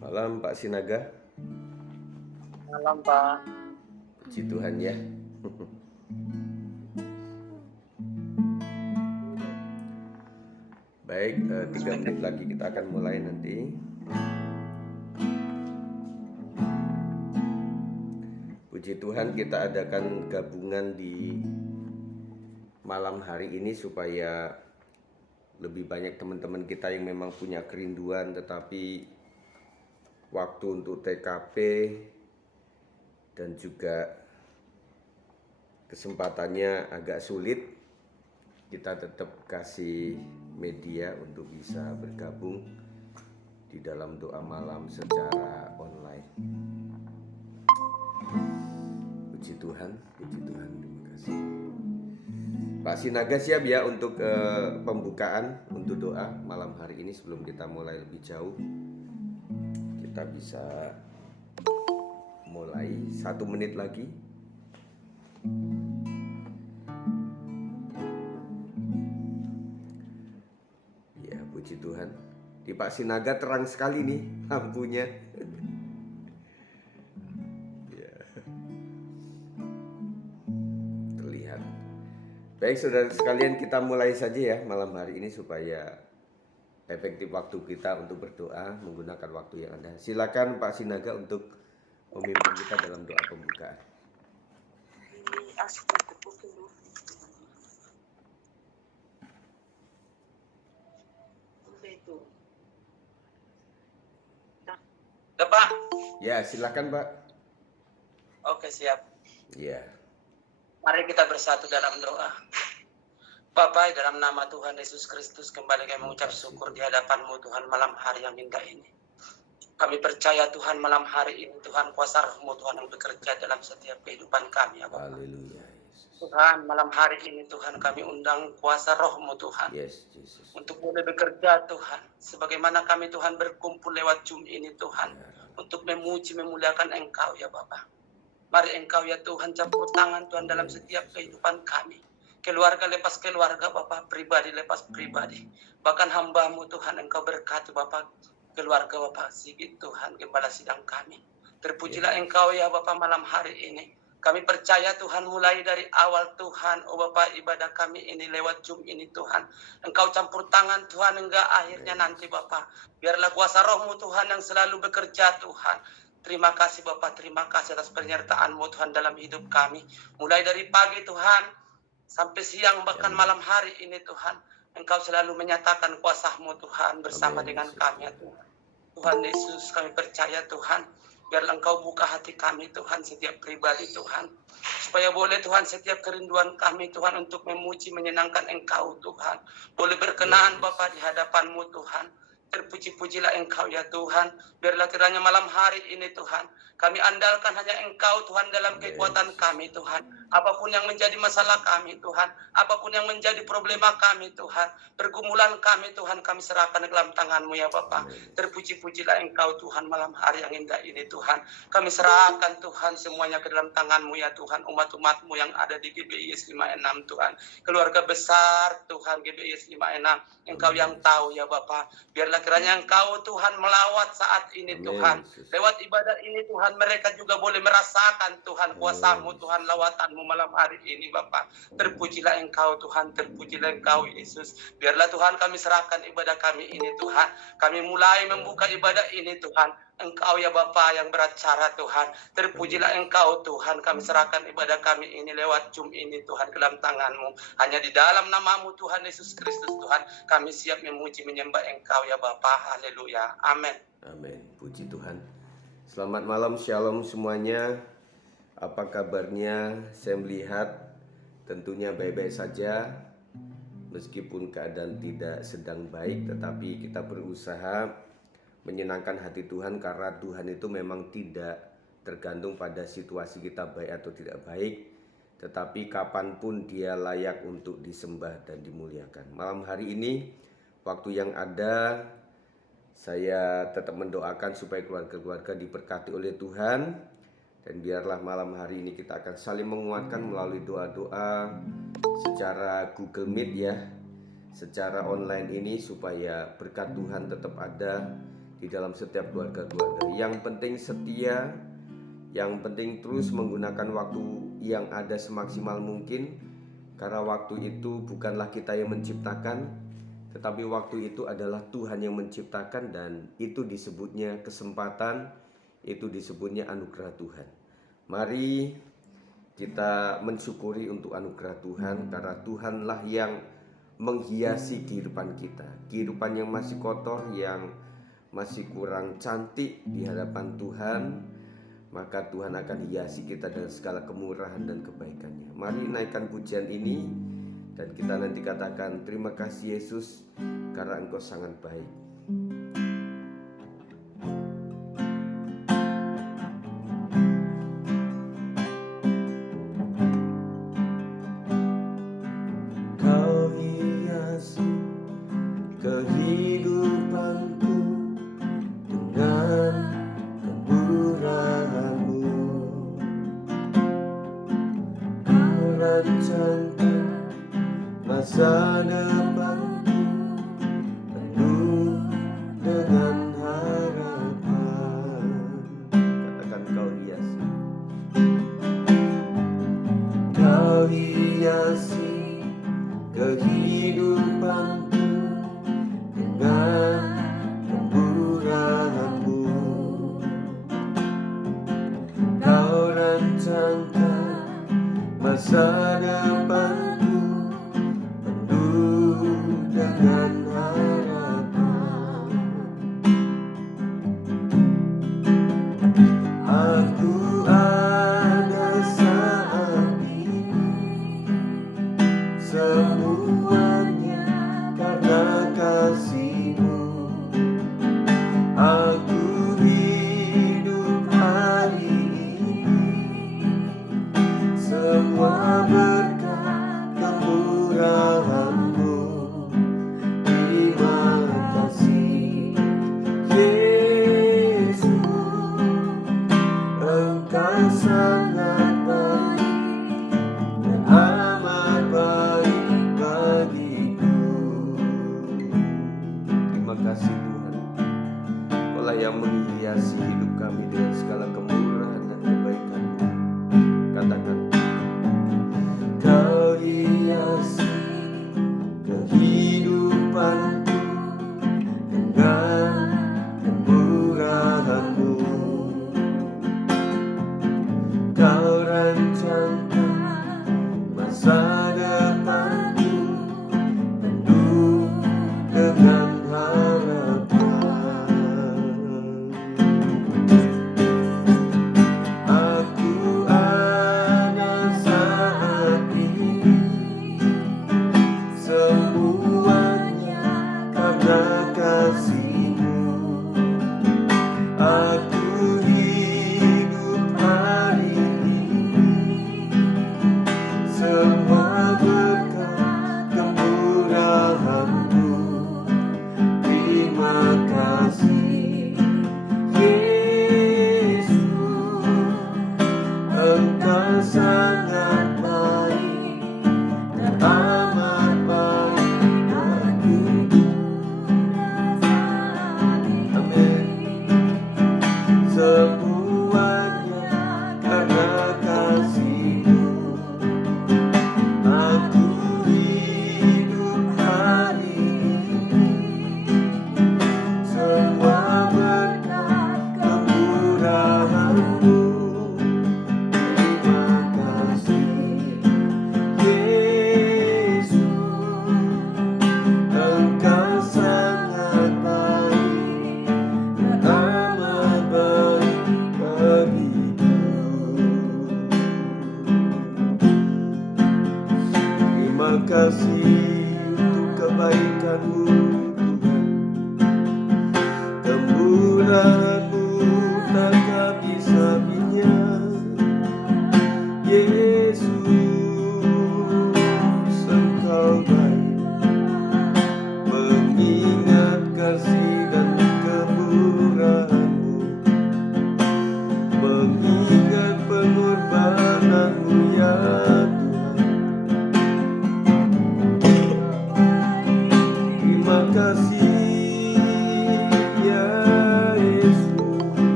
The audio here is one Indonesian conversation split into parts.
Malam Pak Sinaga. Malam Pak. Puji Tuhan ya. Baik, 3 menit lagi kita akan mulai nanti. Puji Tuhan, kita adakan gabungan di malam hari ini supaya lebih banyak teman-teman kita yang memang punya kerinduan tetapi waktu untuk TKP dan juga kesempatannya agak sulit, kita tetap kasih media untuk bisa bergabung di dalam doa malam secara online. Puji Tuhan, terima kasih. Pak Sinaga siap ya untuk pembukaan untuk doa malam hari ini. Sebelum kita mulai lebih jauh, kita bisa mulai 1 menit lagi. Ya, puji Tuhan. Di Pak Sinaga terang sekali nih lampunya. Ya. Terlihat. Baik saudara sekalian, kita mulai saja ya malam hari ini supaya efektif waktu kita untuk berdoa menggunakan waktu yang ada. Silakan Pak Sinaga untuk memimpin kita dalam doa pembukaan. Pak. Ya, silakan Pak. Oke, siap. Ya. Mari kita bersatu dalam doa. Bapak, dalam nama Tuhan Yesus Kristus, kembali kami mengucap syukur di hadapan-Mu Tuhan malam hari yang indah ini. Kami percaya Tuhan malam hari ini Tuhan kuasa Roh-Mu Tuhan yang bekerja dalam setiap kehidupan kami ya Bapak. Haleluya. Tuhan malam hari ini Tuhan kami undang kuasa Roh-Mu Tuhan. Yes, Jesus. Untuk boleh bekerja Tuhan. Sebagaimana kami Tuhan berkumpul lewat Zoom ini Tuhan. Untuk memuji memuliakan Engkau ya Bapak. Mari Engkau ya Tuhan campur tangan Tuhan dalam setiap kehidupan kami. Keluarga lepas keluarga Bapak, pribadi lepas pribadi. Bahkan hamba-Mu Tuhan Engkau berkati Bapak, keluarga Bapak Sigit Tuhan, gembala sidang kami. Terpujilah Engkau ya Bapak malam hari ini. Kami percaya Tuhan mulai dari awal Tuhan, oh Bapak ibadah kami ini lewat Zoom ini Tuhan. Engkau campur tangan Tuhan hingga akhirnya nanti Bapak. Biarlah kuasa Roh-Mu Tuhan yang selalu bekerja Tuhan. Terima kasih Bapak, terima kasih atas penyertaan-Mu Tuhan dalam hidup kami. Mulai dari pagi Tuhan, sampai siang bahkan malam hari ini Tuhan. Engkau selalu menyatakan kuasa-Mu Tuhan bersama dengan kami ya Tuhan. Tuhan Yesus kami percaya Tuhan. Biarlah Engkau buka hati kami Tuhan, setiap pribadi Tuhan. Supaya boleh Tuhan setiap kerinduan kami Tuhan untuk memuji menyenangkan Engkau Tuhan. Boleh berkenan Bapa di hadapan-Mu Tuhan. Terpuji-pujilah Engkau ya Tuhan. Biarlah kiranya malam hari ini Tuhan, kami andalkan hanya Engkau Tuhan dalam kekuatan kami Tuhan. Apapun yang menjadi masalah kami Tuhan, apapun yang menjadi problema kami Tuhan, pergumulan kami Tuhan, kami serahkan ke dalam tangan-Mu ya Bapa. Terpuji-pujilah Engkau Tuhan malam hari yang indah ini Tuhan. Kami serahkan Tuhan semuanya ke dalam tangan-Mu ya Tuhan. Umat-umat-Mu yang ada di GBIS 56 Tuhan. Keluarga besar Tuhan GBIS 56. Engkau yang tahu ya Bapa. Biarlah kiranya Engkau Tuhan melawat saat ini Tuhan. Lewat ibadah ini Tuhan, mereka juga boleh merasakan Tuhan kuasa-Mu Tuhan, lawatan-Mu malam hari ini Bapa. Terpujilah Engkau Tuhan, terpujilah Engkau Yesus. Biarlah Tuhan kami serahkan ibadah kami ini Tuhan. Kami mulai membuka ibadah ini Tuhan. Engkau ya Bapa yang beracara Tuhan. Terpujilah Engkau Tuhan. Kami serahkan ibadah kami ini lewat Zoom ini Tuhan ke dalam tangan-Mu. Hanya di dalam nama-Mu Tuhan Yesus Kristus Tuhan, kami siap memuji menyembah Engkau ya Bapa. Haleluya. Amin. Amin. Puji Tuhan. Selamat malam, shalom semuanya. Apa kabarnya? Saya melihat tentunya baik-baik saja. Meskipun keadaan tidak sedang baik, tetapi kita berusaha menyenangkan hati Tuhan karena Tuhan itu memang tidak tergantung pada situasi kita baik atau tidak baik, tetapi kapanpun Dia layak untuk disembah dan dimuliakan. Malam hari ini, waktu yang ada, saya tetap mendoakan supaya keluarga-keluarga diberkati oleh Tuhan. Dan biarlah malam hari ini kita akan saling menguatkan melalui doa-doa secara Google Meet ya, secara online ini, supaya berkat Tuhan tetap ada di dalam setiap keluarga-keluarga. Yang penting setia, yang penting terus menggunakan waktu yang ada semaksimal mungkin, karena waktu itu bukanlah kita yang menciptakan, tetapi waktu itu adalah Tuhan yang menciptakan, dan itu disebutnya kesempatan, itu disebutnya anugerah Tuhan. Mari kita mensyukuri untuk anugerah Tuhan, karena Tuhanlah yang menghiasi kehidupan kita. Kehidupan yang masih kotor, yang masih kurang cantik di hadapan Tuhan, maka Tuhan akan hiasi kita dengan segala kemurahan dan kebaikannya. Mari naikkan pujian ini dan kita nanti katakan, terima kasih Yesus karena Engkau sangat baik. Kau hiasi kehidupanku dengan kemurahan-Mu. Kau rancangkan masa depanku penuh dengan harapan. Katakan, kau hiasi. Kau hiasi kehidupanku dengan kemurahan-Mu. Kau rancangkan masa depanku penuh dengan harapan. Aku ada saat ini, semuanya karena kasih-Mu. Aku hidup hari ini, semua berkat kemurahan-Mu. Terima kasih Yesus, Engkau sangat baik dan amat baik bagiku. Terima kasih Tuhan, Kaulah yang menghiasi hidup kami dengan segala kemurahan dan kebaikan-Mu. Katakan, Kau hiasi kehidupanku dengan kemurahan-Mu. Kau rancangkan masa depanku penuh dengan harapan. Aku ada saat ini, semuanya karena kasih-Mu. Aku hidup hari ini, semua berkat kemurahan-Mu. Terima kasih Yesus, Engkau sangat baik dan amat baik bagiku. Amin. Semuanya karena kasih-Mu. Aku hidup hari ini, semua berkat kemurahan-Mu. Terima kasih Yesus, Engkau sangat baik dan amat baik bagiku. Terima kasih untuk kebaikan-Mu Tuhan. Kemurahan-Mu tak habis-habisnya Yesus, Engkau baik, mengingat kasih dan kemurahan-Mu, mengingat pengorbanan-Mu ya Tuhan.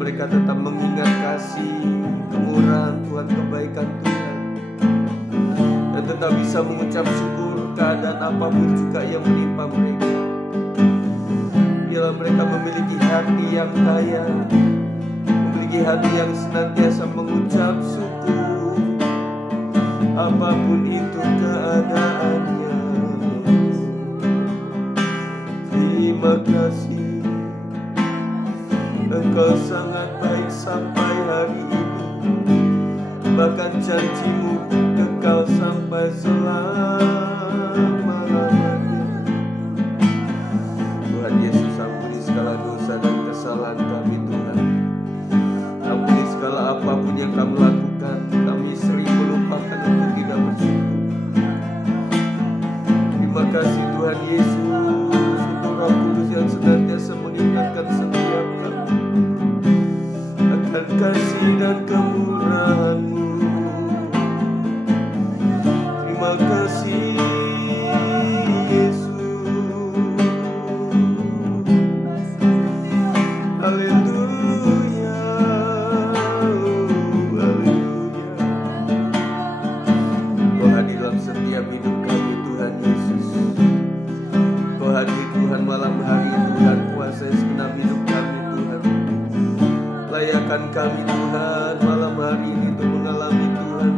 mereka tetap mengingat kasih, kemurahan Tuhan, kebaikan Tuhan, dan tetap bisa mengucap syukur keadaan apapun juga yang menimpa mereka. Biarlah mereka memiliki hati yang kaya, memiliki hati yang senantiasa mengucap syukur apapun itu keadaannya. Terima kasih, Engkau sangat baik sampai hari ini, bahkan janjimu kekal sampai selama-lamanya. Tuhan Yesus, ampuni segala dosa dan kesalahan kami Tuhan. Ampuni segala apapun yang kami lakukan, kami sering melupakan untuk tidak bersyukur. Terima kasih Tuhan Yesus untuk Roh Kudus yang senantiasa mengingatkan setiap kami akan kasih dan kemurahan-Mu. Terima kasih Yesus. Haleluya, haleluya. Kau hadir dalam setiap hidup kami Tuhan Yesus. Kau hadir Tuhan malam hari Tuhan, kuasai segenap hidup kami Tuhan. Layakan kami Tuhan malam hari ini untuk mengalami Tuhan,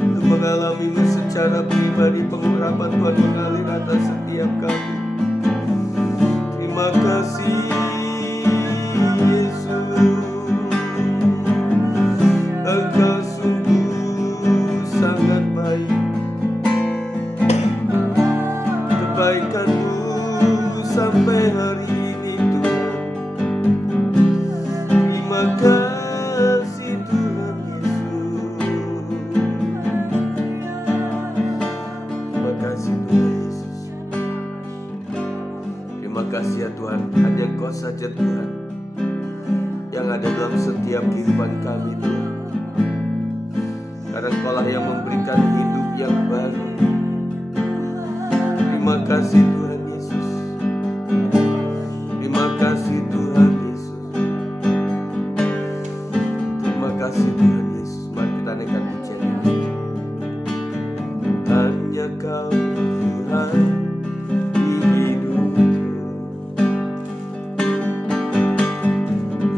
untuk mengalami-Mu secara pribadi. Pengurapan Tuhan mengalir atas setiap kami. Terima kasih Yesus, Engkau sungguh sangat baik. Kebaikan-Mu sampai hari ini Tuhan. Terima kasih Tuhan Yesus. Terima kasih Tuhan Yesus. Terima kasih ya Tuhan, hanya Engkau saja Tuhan yang ada dalam setiap kehidupan kami Tuhan. Karena Engkau-lah yang memberikan hidup yang baru. Terima kasih Tuhan Yesus. Terima kasih Tuhan Yesus. Terima kasih Tuhan Yesus. Mari kita naikkan pujian ini. Hanya Kau Tuhan di hidupku.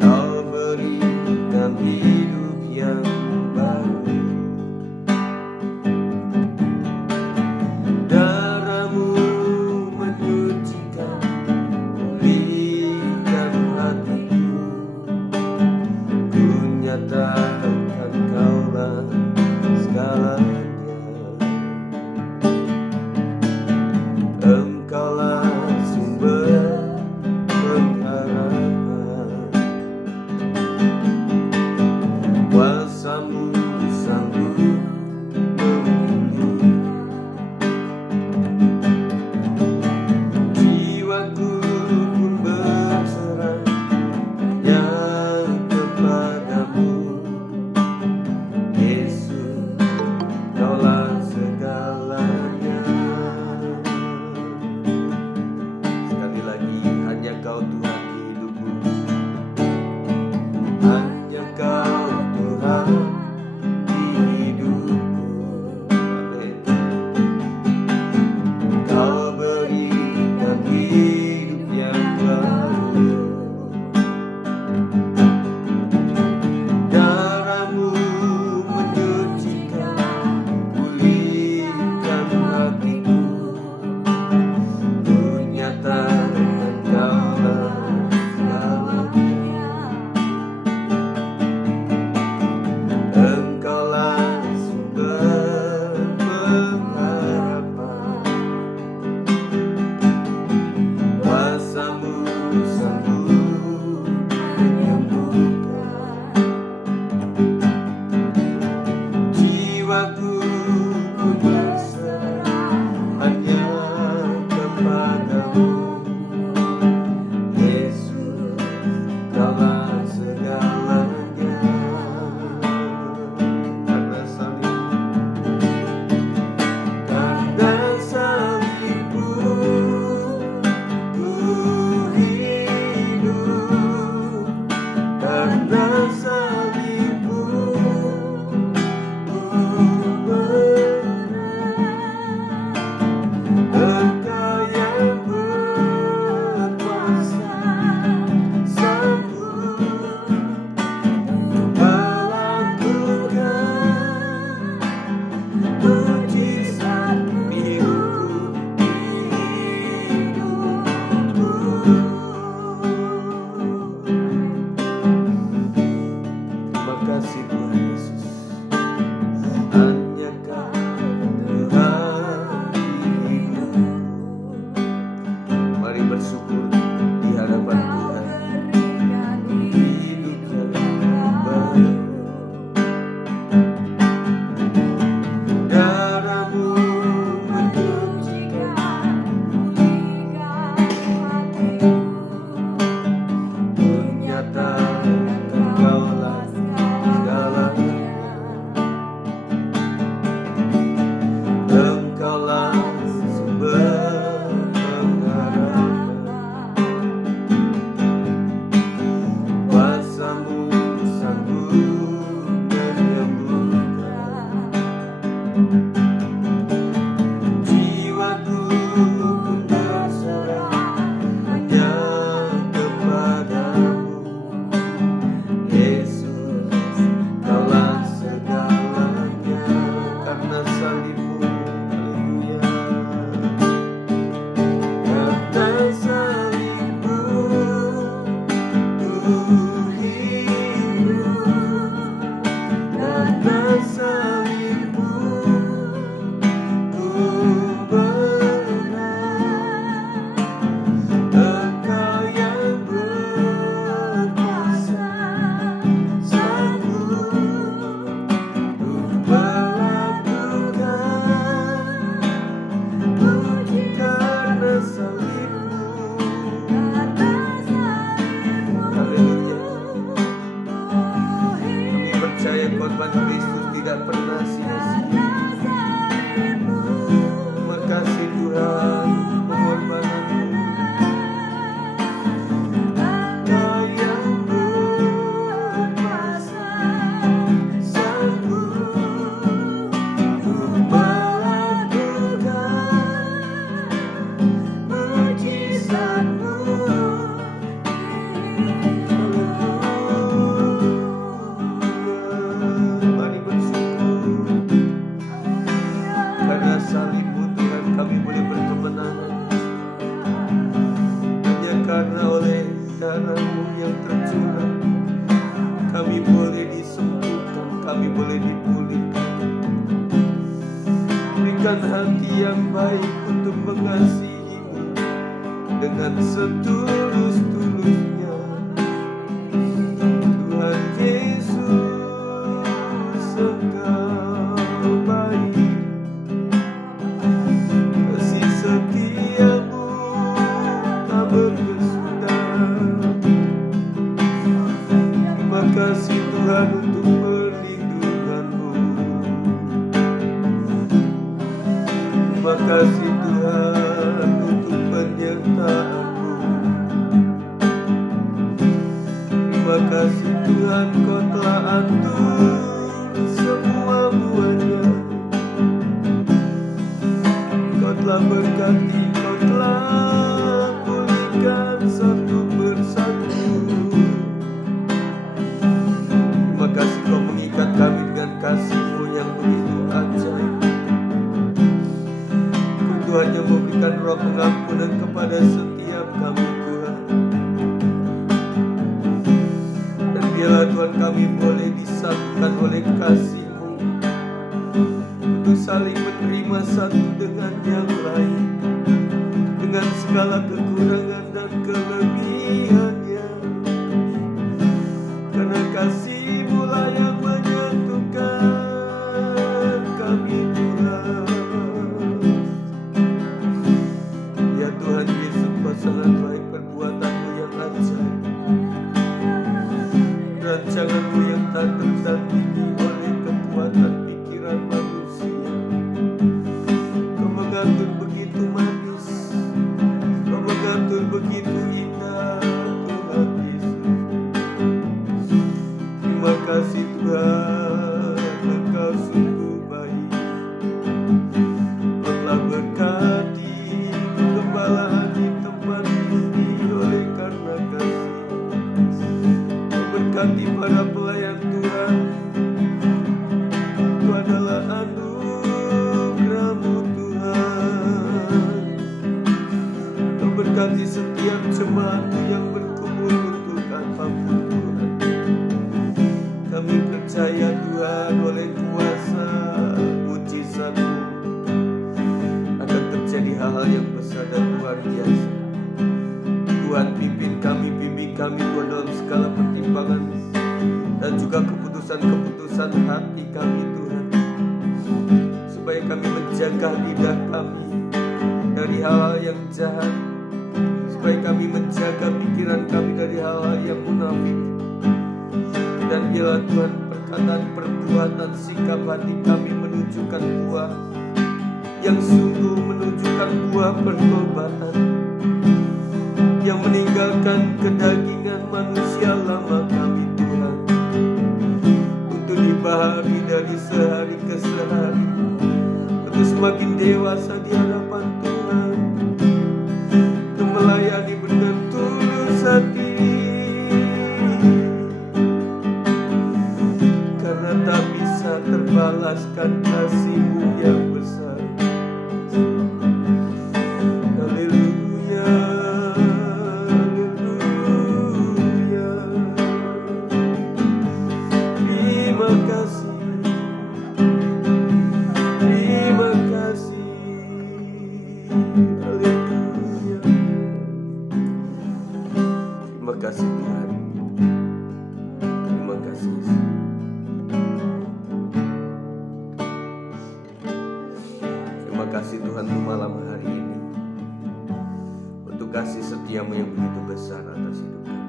Kau berikan hidup yang baru. Darah-Mu Tuhan Kristus tidak pernah sia-sia. Terima kasih Tuhan untuk pengorbananmu. Kau yang berkuasa sanggup untuk melakukan mujizat-Mu. Mari bersyukur karena salib-Mu Tuhan kami boleh berkemenangan. Hanya karena oleh darah-Mu yang tercurah kami boleh disembuhkan, kami boleh dipulihkan. Berikan hati yang baik untuk mengasihi-Mu dengan setulus-tulusnya. Tuhan Yesus, Engkau baik, kasih setia-Mu tak berkesudahan. Terima kasih Tuhan untuk perlindungan-Mu. Terima kasih Tuhan untuk penyertaan-Mu. Terima kasih Tuhan, Kau telah atur semua muanya. Kau telah berkati, Kau telah pulihkan satu persatu. Terima kasih Kau mengikat kami dengan kasih-Mu yang begitu ajaib. Tuhan yang memberikan roh pengampunan kepada setiap kami Tuhan. Dan biarlah Tuhan kami boleh disatukan oleh kasih-Mu untuk saling menerima satu dengan yang lain, dengan segala kekurangan dan kelebihannya. Karena kasih-Mu lah yang menyatukan kami Tuhan. Ya Tuhan Yesus, Kau sangat baik, perbuatan-Mu yang ajaib, rancangan-Mu yang tak tertandingi oleh kekuatan pikiran manusia. Kau mengatur begitu manis, Kau mengatur begitu indah Tuhan Yesus. Terima kasih Tuhan, Engkau sungguh baik. Kau telah berkati kegembala di tempat ini oleh karena kasih. Kau berkati para pelayan Tuhan. Itu adalah anugerah-Mu Tuhan. Kau berkati setiap jemaat yang berkumpul untuk apapun Tuhan. Kami percaya Tuhan, oleh kuasa mujizat-Mu akan terjadi hal-hal yang besar dan luar biasa. Tuhan pimpin kami, bimbing kami Tuhan dalam segala pertimbangan dan juga keputusan-keputusan hati kami Tuhan, supaya kami menjaga lidah kami dari hal-hal yang jahat, supaya kami menjaga pikiran kami dari hal-hal yang munafik. Dan biarlah Tuhan perkataan, perbuatan, sikap hati kami menunjukkan buah yang sungguh menunjukkan buah pertobatan, yang meninggalkan kedagingan manusia lama kami Tuhan, untuk dibahagi dari sehari ke sehari, untuk semakin dewasa di hadapan Tuhan, untuk melayani dengan tulus hati. Karena tak bisa terbalaskan kasih-Mu yang besar. Haleluya, haleluya. Terima kasih, terima kasih. Haleluya. Terima kasih Tuhan. Terima kasih Yesus. Terima kasih Tuhan untuk malam hari ini, untuk kasih setia-Mu yang begitu besar atas hidup kami.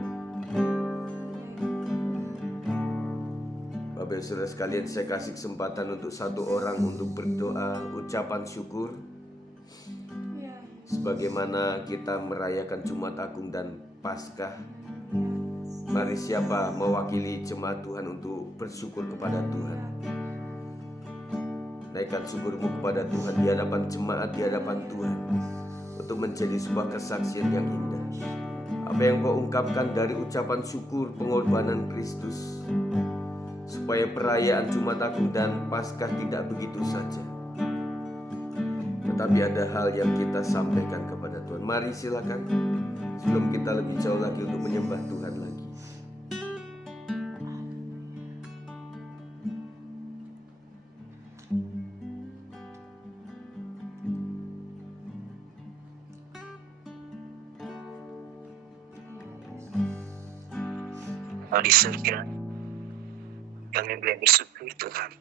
Bapak Bapak saudara sekalian, saya kasih kesempatan untuk satu orang untuk berdoa ucapan syukur sebagaimana kita merayakan Jumat Agung dan Paskah. Mari siapa mewakili jemaat Tuhan untuk bersyukur kepada Tuhan. Naikkan syukurmu kepada Tuhan di hadapan jemaat, di hadapan Tuhan, untuk menjadi sebuah kesaksian yang indah. Apa yang kau ungkapkan dari ucapan syukur pengorbanan Kristus, supaya perayaan Jumat Agung dan Paskah tidak begitu saja, tetapi ada hal yang kita sampaikan kepada Tuhan. Mari silakan, sebelum kita lebih jauh lagi untuk menyembah Tuhan lagi. Di surga, kami boleh bersyukur Tuhan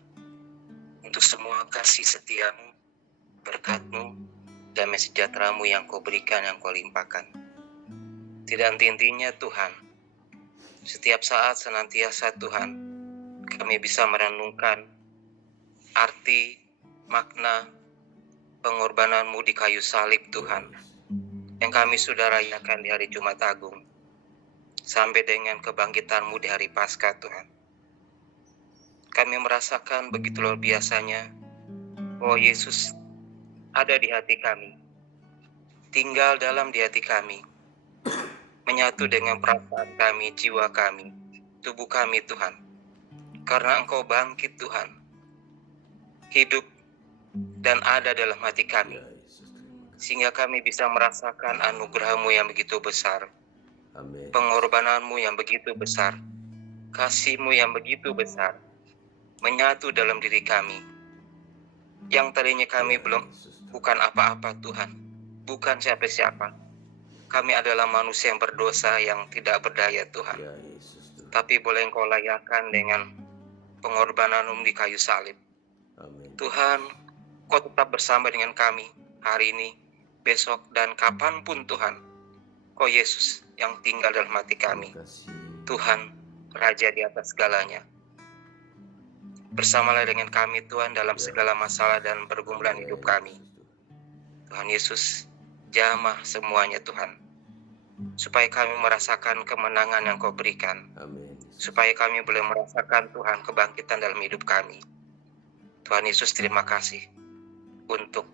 untuk semua kasih setiamu, berkat-Mu, damai sejahtera-Mu yang Kau berikan, yang Kau limpahkan. Tidak henti-hentinya Tuhan, setiap saat senantiasa Tuhan, kami bisa merenungkan arti, makna pengorbanan-Mu di kayu salib Tuhan, yang kami sudah rayakan di hari Jumat Agung, sampai dengan kebangkitan-Mu di hari Paskah Tuhan. Kami merasakan begitu luar biasanya, oh Yesus ada di hati kami, tinggal dalam di hati kami, menyatu dengan perasaan kami, jiwa kami, tubuh kami Tuhan. Karena Engkau bangkit Tuhan, hidup dan ada dalam hati kami, sehingga kami bisa merasakan anugerah-Mu yang begitu besar, Amin. pengorbanan-Mu yang begitu besar, kasih-Mu yang begitu besar, menyatu dalam diri kami. Yang tadinya kami bukan apa-apa Tuhan, bukan siapa-siapa. Kami adalah manusia yang berdosa, yang tidak berdaya Tuhan. Ya Yesus Tuhan. Tapi boleh Engkau layakan dengan pengorbanan-Mu di kayu salib. Amin. Tuhan, Kau tetap bersama dengan kami hari ini, besok, dan kapanpun Tuhan. Kau Yesus yang tinggal dalam hati kami. Terima kasih. Tuhan, Raja di atas segalanya. Bersamalah dengan kami Tuhan dalam segala masalah dan pergumulan hidup kami. Tuhan Yesus, jamah semuanya Tuhan, supaya kami merasakan kemenangan yang Kau berikan, Amin. supaya kami boleh merasakan Tuhan kebangkitan dalam hidup kami. Tuhan Yesus, terima kasih untuk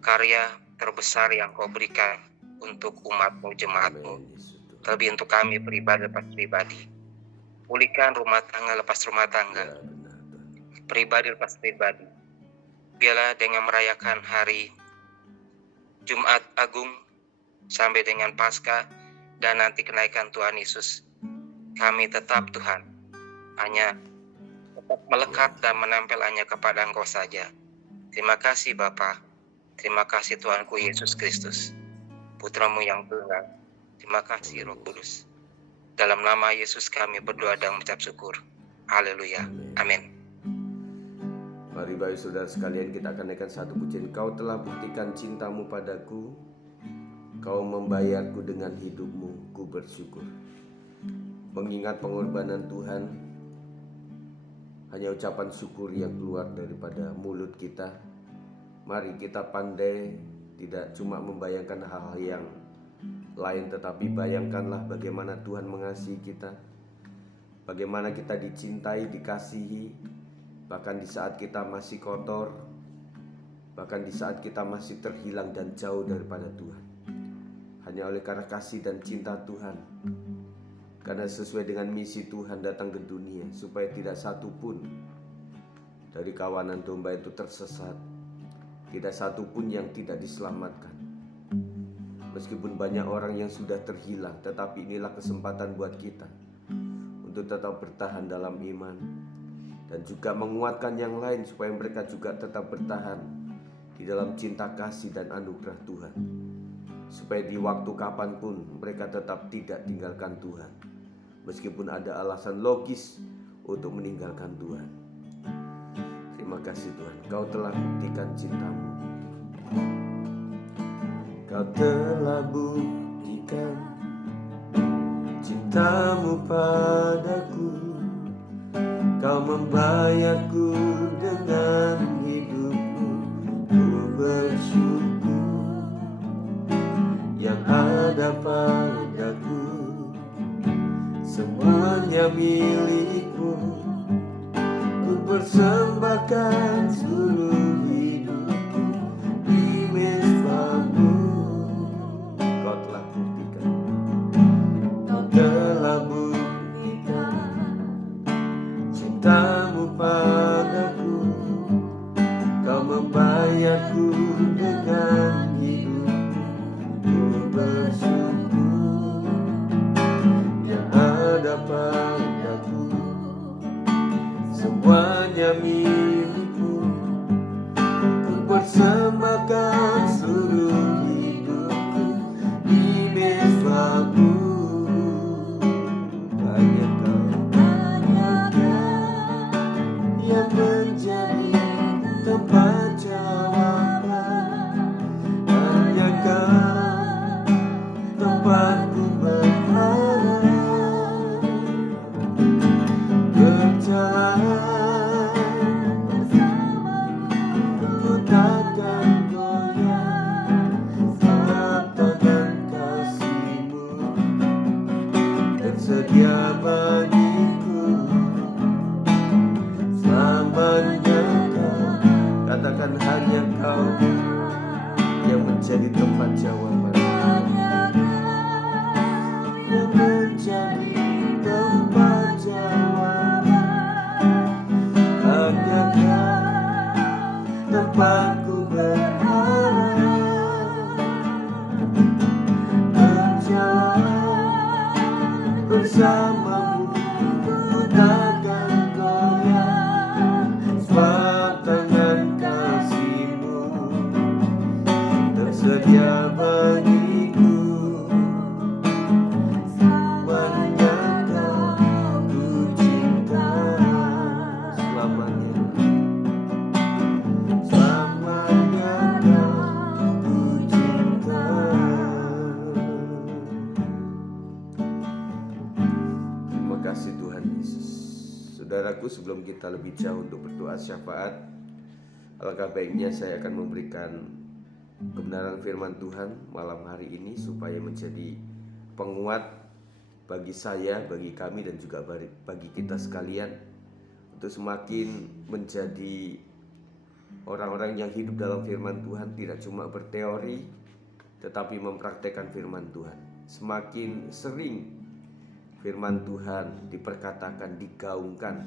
karya terbesar yang Kau berikan untuk umat-Mu, jemaat-Mu, Amin, Yesus Tuhan. terlebih untuk kami pribadi lepas pribadi. Pulihkan rumah tangga lepas rumah Ya, tangga, benar Tuhan. pribadi lepas pribadi. Biarlah dengan merayakan hari Jumat Agung sampai dengan Paskah dan nanti kenaikan Tuhan Yesus, kami tetap Tuhan hanya tetap melekat dan menempel hanya kepada Engkau saja. Terima kasih Bapa, terima kasih Tuhanku Yesus Kristus, Putra-Mu yang tunggal. Terima kasih Roh Kudus. Dalam nama Yesus kami berdoa dan mengucap syukur. Haleluya. Amin. Mari baik saudara sekalian, kita akan naikkan satu pujian. Kau telah buktikan cinta-Mu padaku, Kau membayarku dengan hidup-Mu, ku bersyukur. Mengingat pengorbanan Tuhan, hanya ucapan syukur yang keluar daripada mulut kita. Mari kita pandai tidak cuma membayangkan hal-hal yang lain, tetapi bayangkanlah bagaimana Tuhan mengasihi kita, bagaimana kita dicintai, dikasihi, bahkan di saat kita masih kotor, bahkan di saat kita masih terhilang dan jauh daripada Tuhan. Hanya oleh karena kasih dan cinta Tuhan, karena sesuai dengan misi Tuhan datang ke dunia, supaya tidak satu pun dari kawanan domba itu tersesat, tidak satu pun yang tidak diselamatkan. Meskipun banyak orang yang sudah terhilang, tetapi inilah kesempatan buat kita untuk tetap bertahan dalam iman, dan juga menguatkan yang lain supaya mereka juga tetap bertahan di dalam cinta kasih dan anugerah Tuhan, supaya di waktu kapanpun mereka tetap tidak tinggalkan Tuhan, meskipun ada alasan logis untuk meninggalkan Tuhan. Terima kasih Tuhan, Kau telah buktikan cinta-Mu. Kau telah buktikan cinta-Mu padaku, Kau membayarku dengan hidupmu. Ku bersyukur yang ada padaku, semuanya milikmu. Ku persembahkan seluruh hidupku di mezbamu. Kau telah buktikan, kau telah buktikan cintamu padaku. Kau membayarku dengan hidupmu. Ku bersyukur yang ada padaku, semuanya milikmu. Ku persembahkan seluruh hidupku di mezbamu. Hanya Kau yang menjadi tempat jawaban. Hanya Kau tempatku berharap. Berjalan ku takkan goyah, sebab tangan kasih-Mu tersedia bagiku selamanya. Kau katakan, hanya Kau yang menjadi tempat jawaban, yang menjadi tempat jawaban. Hanya Kau tempatku berharap. Berjalan bersamamu ku takkan goyah, sebab tangan kasih-Mu tersedia bagiku selamanya. Kau ku cinta selamanya, selamanya Kau ku cinta. Terima kasih Tuhan Yesus. Saudaraku, sebelum kita lebih jauh untuk berdoa syafaat, alangkah baiknya saya akan memberikan kebenaran firman Tuhan malam hari ini supaya menjadi penguat bagi saya, bagi kami, dan juga bagi kita sekalian untuk semakin menjadi orang-orang yang hidup dalam firman Tuhan, tidak cuma berteori tetapi mempraktekkan firman Tuhan. Semakin sering firman Tuhan diperkatakan, digaungkan,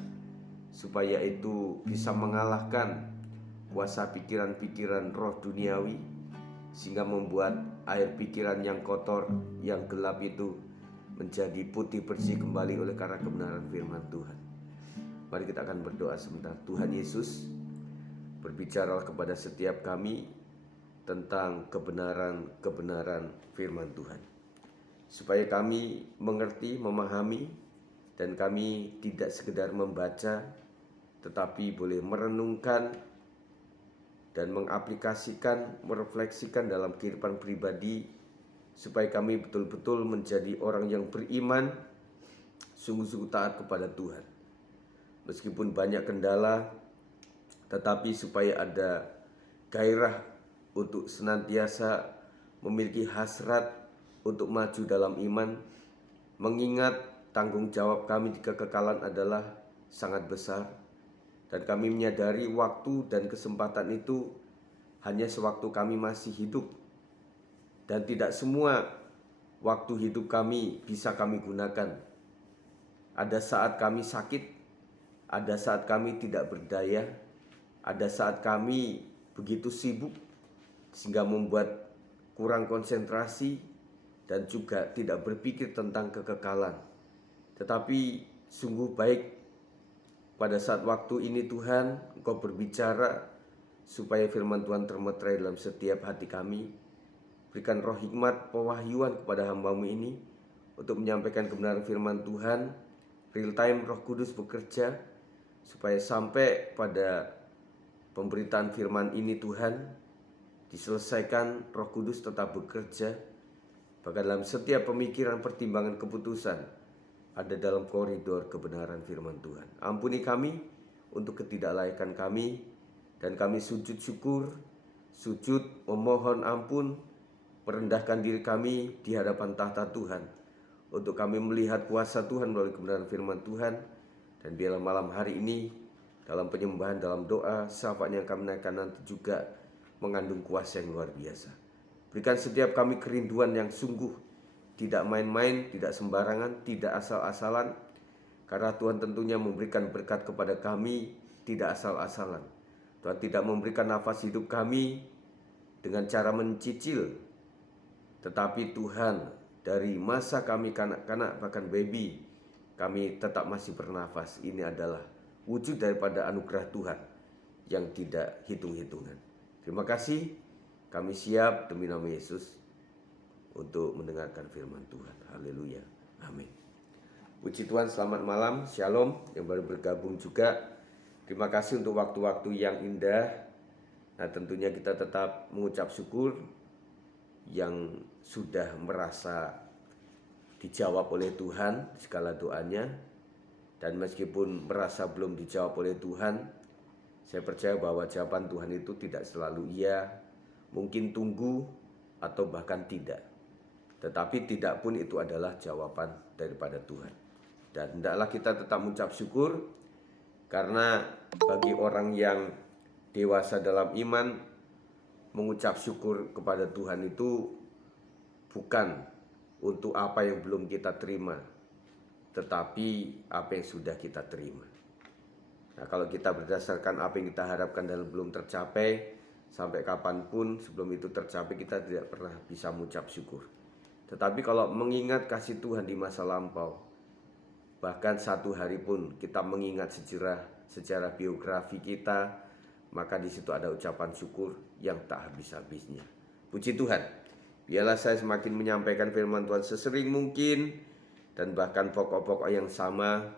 supaya itu bisa mengalahkan kuasa pikiran-pikiran roh duniawi, sehingga membuat air pikiran yang kotor, yang gelap itu menjadi putih bersih kembali oleh karena kebenaran firman Tuhan. Mari kita akan berdoa sebentar. Tuhan Yesus, berbicaralah kepada setiap kami tentang kebenaran-kebenaran firman Tuhan, supaya kami mengerti, memahami, dan kami tidak sekedar membaca, tetapi boleh merenungkan dan mengaplikasikan, merefleksikan dalam kehidupan pribadi, supaya kami betul-betul menjadi orang yang beriman, sungguh-sungguh taat kepada Tuhan. Meskipun banyak kendala, tetapi supaya ada gairah untuk senantiasa memiliki hasrat untuk maju dalam iman, mengingat tanggung jawab kami di kekekalan adalah sangat besar, dan kami menyadari waktu dan kesempatan itu hanya sewaktu kami masih hidup, dan tidak semua waktu hidup kami bisa kami gunakan. Ada saat kami sakit, ada saat kami tidak berdaya, ada saat kami begitu sibuk sehingga membuat kurang konsentrasi dan juga tidak berpikir tentang kekekalan. Tetapi sungguh baik pada saat waktu ini Tuhan, Engkau berbicara supaya firman Tuhan termeterai dalam setiap hati kami. Berikan roh hikmat, pewahyuan kepada hamba-Mu ini untuk menyampaikan kebenaran firman Tuhan. Real time Roh Kudus bekerja supaya sampai pada pemberitaan firman ini Tuhan diselesaikan, Roh Kudus tetap bekerja, bahkan dalam setiap pemikiran, pertimbangan, keputusan ada dalam koridor kebenaran firman Tuhan. Ampuni kami untuk ketidaklaikan kami, dan kami sujud syukur, sujud memohon ampun, merendahkan diri kami di hadapan tahta Tuhan, untuk kami melihat kuasa Tuhan melalui kebenaran firman Tuhan. Dan biarlah malam hari ini dalam penyembahan, dalam doa, syafaat yang kami naikkan nanti juga mengandung kuasa yang luar biasa. Berikan setiap kami kerinduan yang sungguh, tidak main-main, tidak sembarangan, tidak asal-asalan. Karena Tuhan tentunya memberikan berkat kepada kami tidak asal-asalan. Tuhan tidak memberikan nafas hidup kami dengan cara mencicil. Tetapi Tuhan, dari masa kami kanak-kanak bahkan baby, kami tetap masih bernafas. Ini adalah wujud daripada anugerah Tuhan yang tidak hitung-hitungan. Terima kasih, kami siap demi nama Yesus untuk mendengarkan firman Tuhan. Haleluya. Amin. Puji Tuhan, selamat malam. Shalom yang baru bergabung juga. Terima kasih untuk waktu-waktu yang indah. Nah, tentunya kita tetap mengucap syukur yang sudah merasa dijawab oleh Tuhan segala doanya. Dan meskipun merasa belum dijawab oleh Tuhan, saya percaya bahwa jawaban Tuhan itu tidak selalu iya, mungkin tunggu atau bahkan tidak. Tetapi tidak pun itu adalah jawaban daripada Tuhan. Dan hendaklah kita tetap mengucap syukur, karena bagi orang yang dewasa dalam iman, mengucap syukur kepada Tuhan itu bukan untuk apa yang belum kita terima, tetapi apa yang sudah kita terima. Nah, kalau kita berdasarkan apa yang kita harapkan dan belum tercapai, sampai kapanpun sebelum itu tercapai, kita tidak pernah bisa mengucap syukur. Tetapi kalau mengingat kasih Tuhan di masa lampau, bahkan satu hari pun kita mengingat sejarah biografi kita, maka di situ ada ucapan syukur yang tak habis-habisnya. Puji Tuhan. Biarlah saya semakin menyampaikan firman Tuhan sesering mungkin, dan bahkan pokok-pokok yang sama,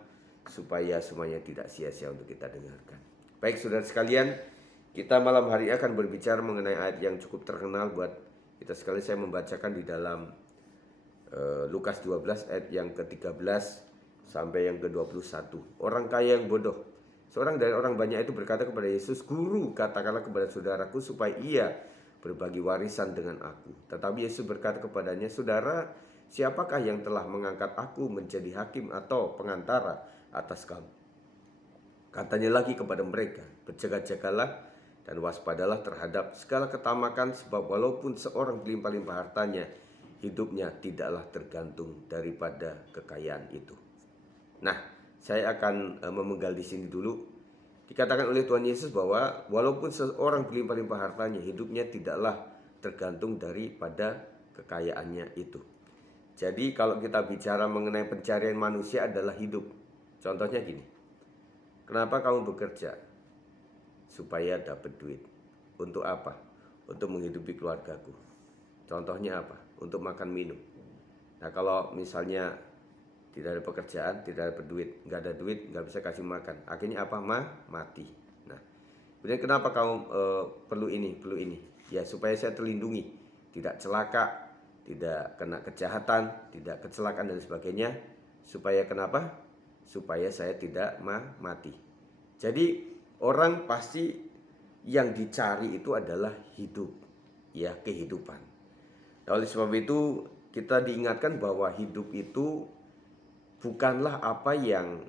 supaya semuanya tidak sia-sia untuk kita dengarkan. Baik saudara sekalian, kita malam hari akan berbicara mengenai ayat yang cukup terkenal buat kita sekali. Saya membacakan di dalam Lukas 12 ayat yang ke-13 sampai yang ke-21. Orang kaya yang bodoh. Seorang dari orang banyak itu berkata kepada Yesus, "Guru, katakanlah kepada saudaraku supaya ia berbagi warisan dengan aku." Tetapi Yesus berkata kepadanya, "Saudara, siapakah yang telah mengangkat aku menjadi hakim atau pengantara atas kamu?" Katanya lagi kepada mereka, "Berjaga-jagalah dan waspadalah terhadap segala ketamakan, sebab walaupun seorang berlimpah-limpah hartanya, hidupnya tidaklah tergantung daripada kekayaan itu." Nah, saya akan memenggal di sini dulu. Dikatakan oleh Tuhan Yesus bahwa walaupun seorang berlimpah-limpah hartanya, hidupnya tidaklah tergantung daripada kekayaannya itu. Jadi kalau kita bicara mengenai pencarian manusia adalah hidup. Contohnya gini, kenapa kamu bekerja? Supaya dapat duit. Untuk apa? Untuk menghidupi keluargaku. Contohnya apa? Untuk makan minum. Nah, kalau misalnya tidak ada pekerjaan, tidak ada duit, nggak ada duit, nggak bisa kasih makan. Akhirnya apa? Mati. Nah, kemudian kenapa kamu perlu ini, perlu ini? Ya, supaya saya terlindungi, tidak celaka, tidak kena kejahatan, tidak kecelakaan dan sebagainya. Supaya kenapa? Supaya saya tidak mati. Jadi orang pasti yang dicari itu adalah hidup, ya, kehidupan. Nah, oleh sebab itu kita diingatkan bahwa hidup itu bukanlah apa yang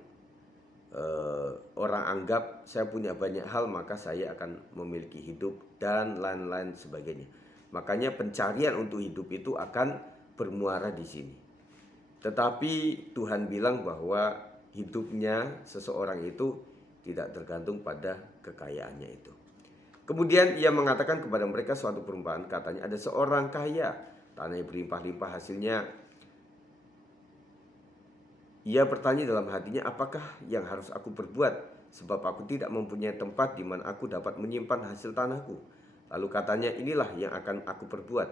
orang anggap, saya punya banyak hal maka saya akan memiliki hidup dan lain-lain sebagainya. Makanya pencarian untuk hidup itu akan bermuara di sini. Tetapi Tuhan bilang bahwa hidupnya seseorang itu tidak tergantung pada kekayaannya itu. Kemudian ia mengatakan kepada mereka suatu perumpamaan, katanya ada seorang kaya, tanahnya berlimpah-limpah hasilnya. Ia bertanya dalam hatinya, apakah yang harus aku perbuat? Sebab aku tidak mempunyai tempat di mana aku dapat menyimpan hasil tanahku. Lalu katanya, inilah yang akan aku perbuat.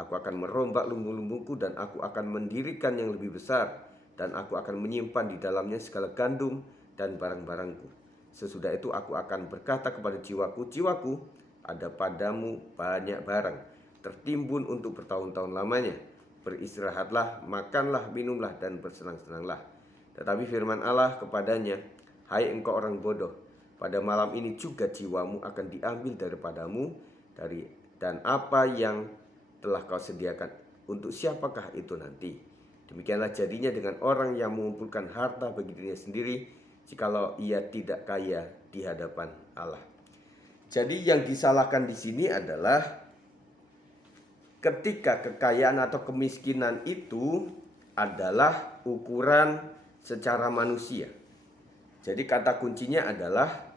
Aku akan merombak lumbung-lumbungku dan aku akan mendirikan yang lebih besar. Dan aku akan menyimpan di dalamnya segala gandum dan barang-barangku. Sesudah itu aku akan berkata kepada jiwaku, jiwaku, ada padamu banyak barang, tertimbun untuk bertahun-tahun lamanya. Beristirahatlah, makanlah, minumlah, dan bersenang-senanglah. Tetapi firman Allah kepadanya, "Hai engkau orang bodoh, pada malam ini juga jiwamu akan diambil daripadamu dan apa yang telah kau sediakan untuk siapakah itu nanti? Demikianlah jadinya dengan orang yang mengumpulkan harta bagi dirinya sendiri, jikalau ia tidak kaya di hadapan Allah." Jadi yang disalahkan di sini adalah ketika kekayaan atau kemiskinan itu adalah ukuran secara manusia. Jadi kata kuncinya adalah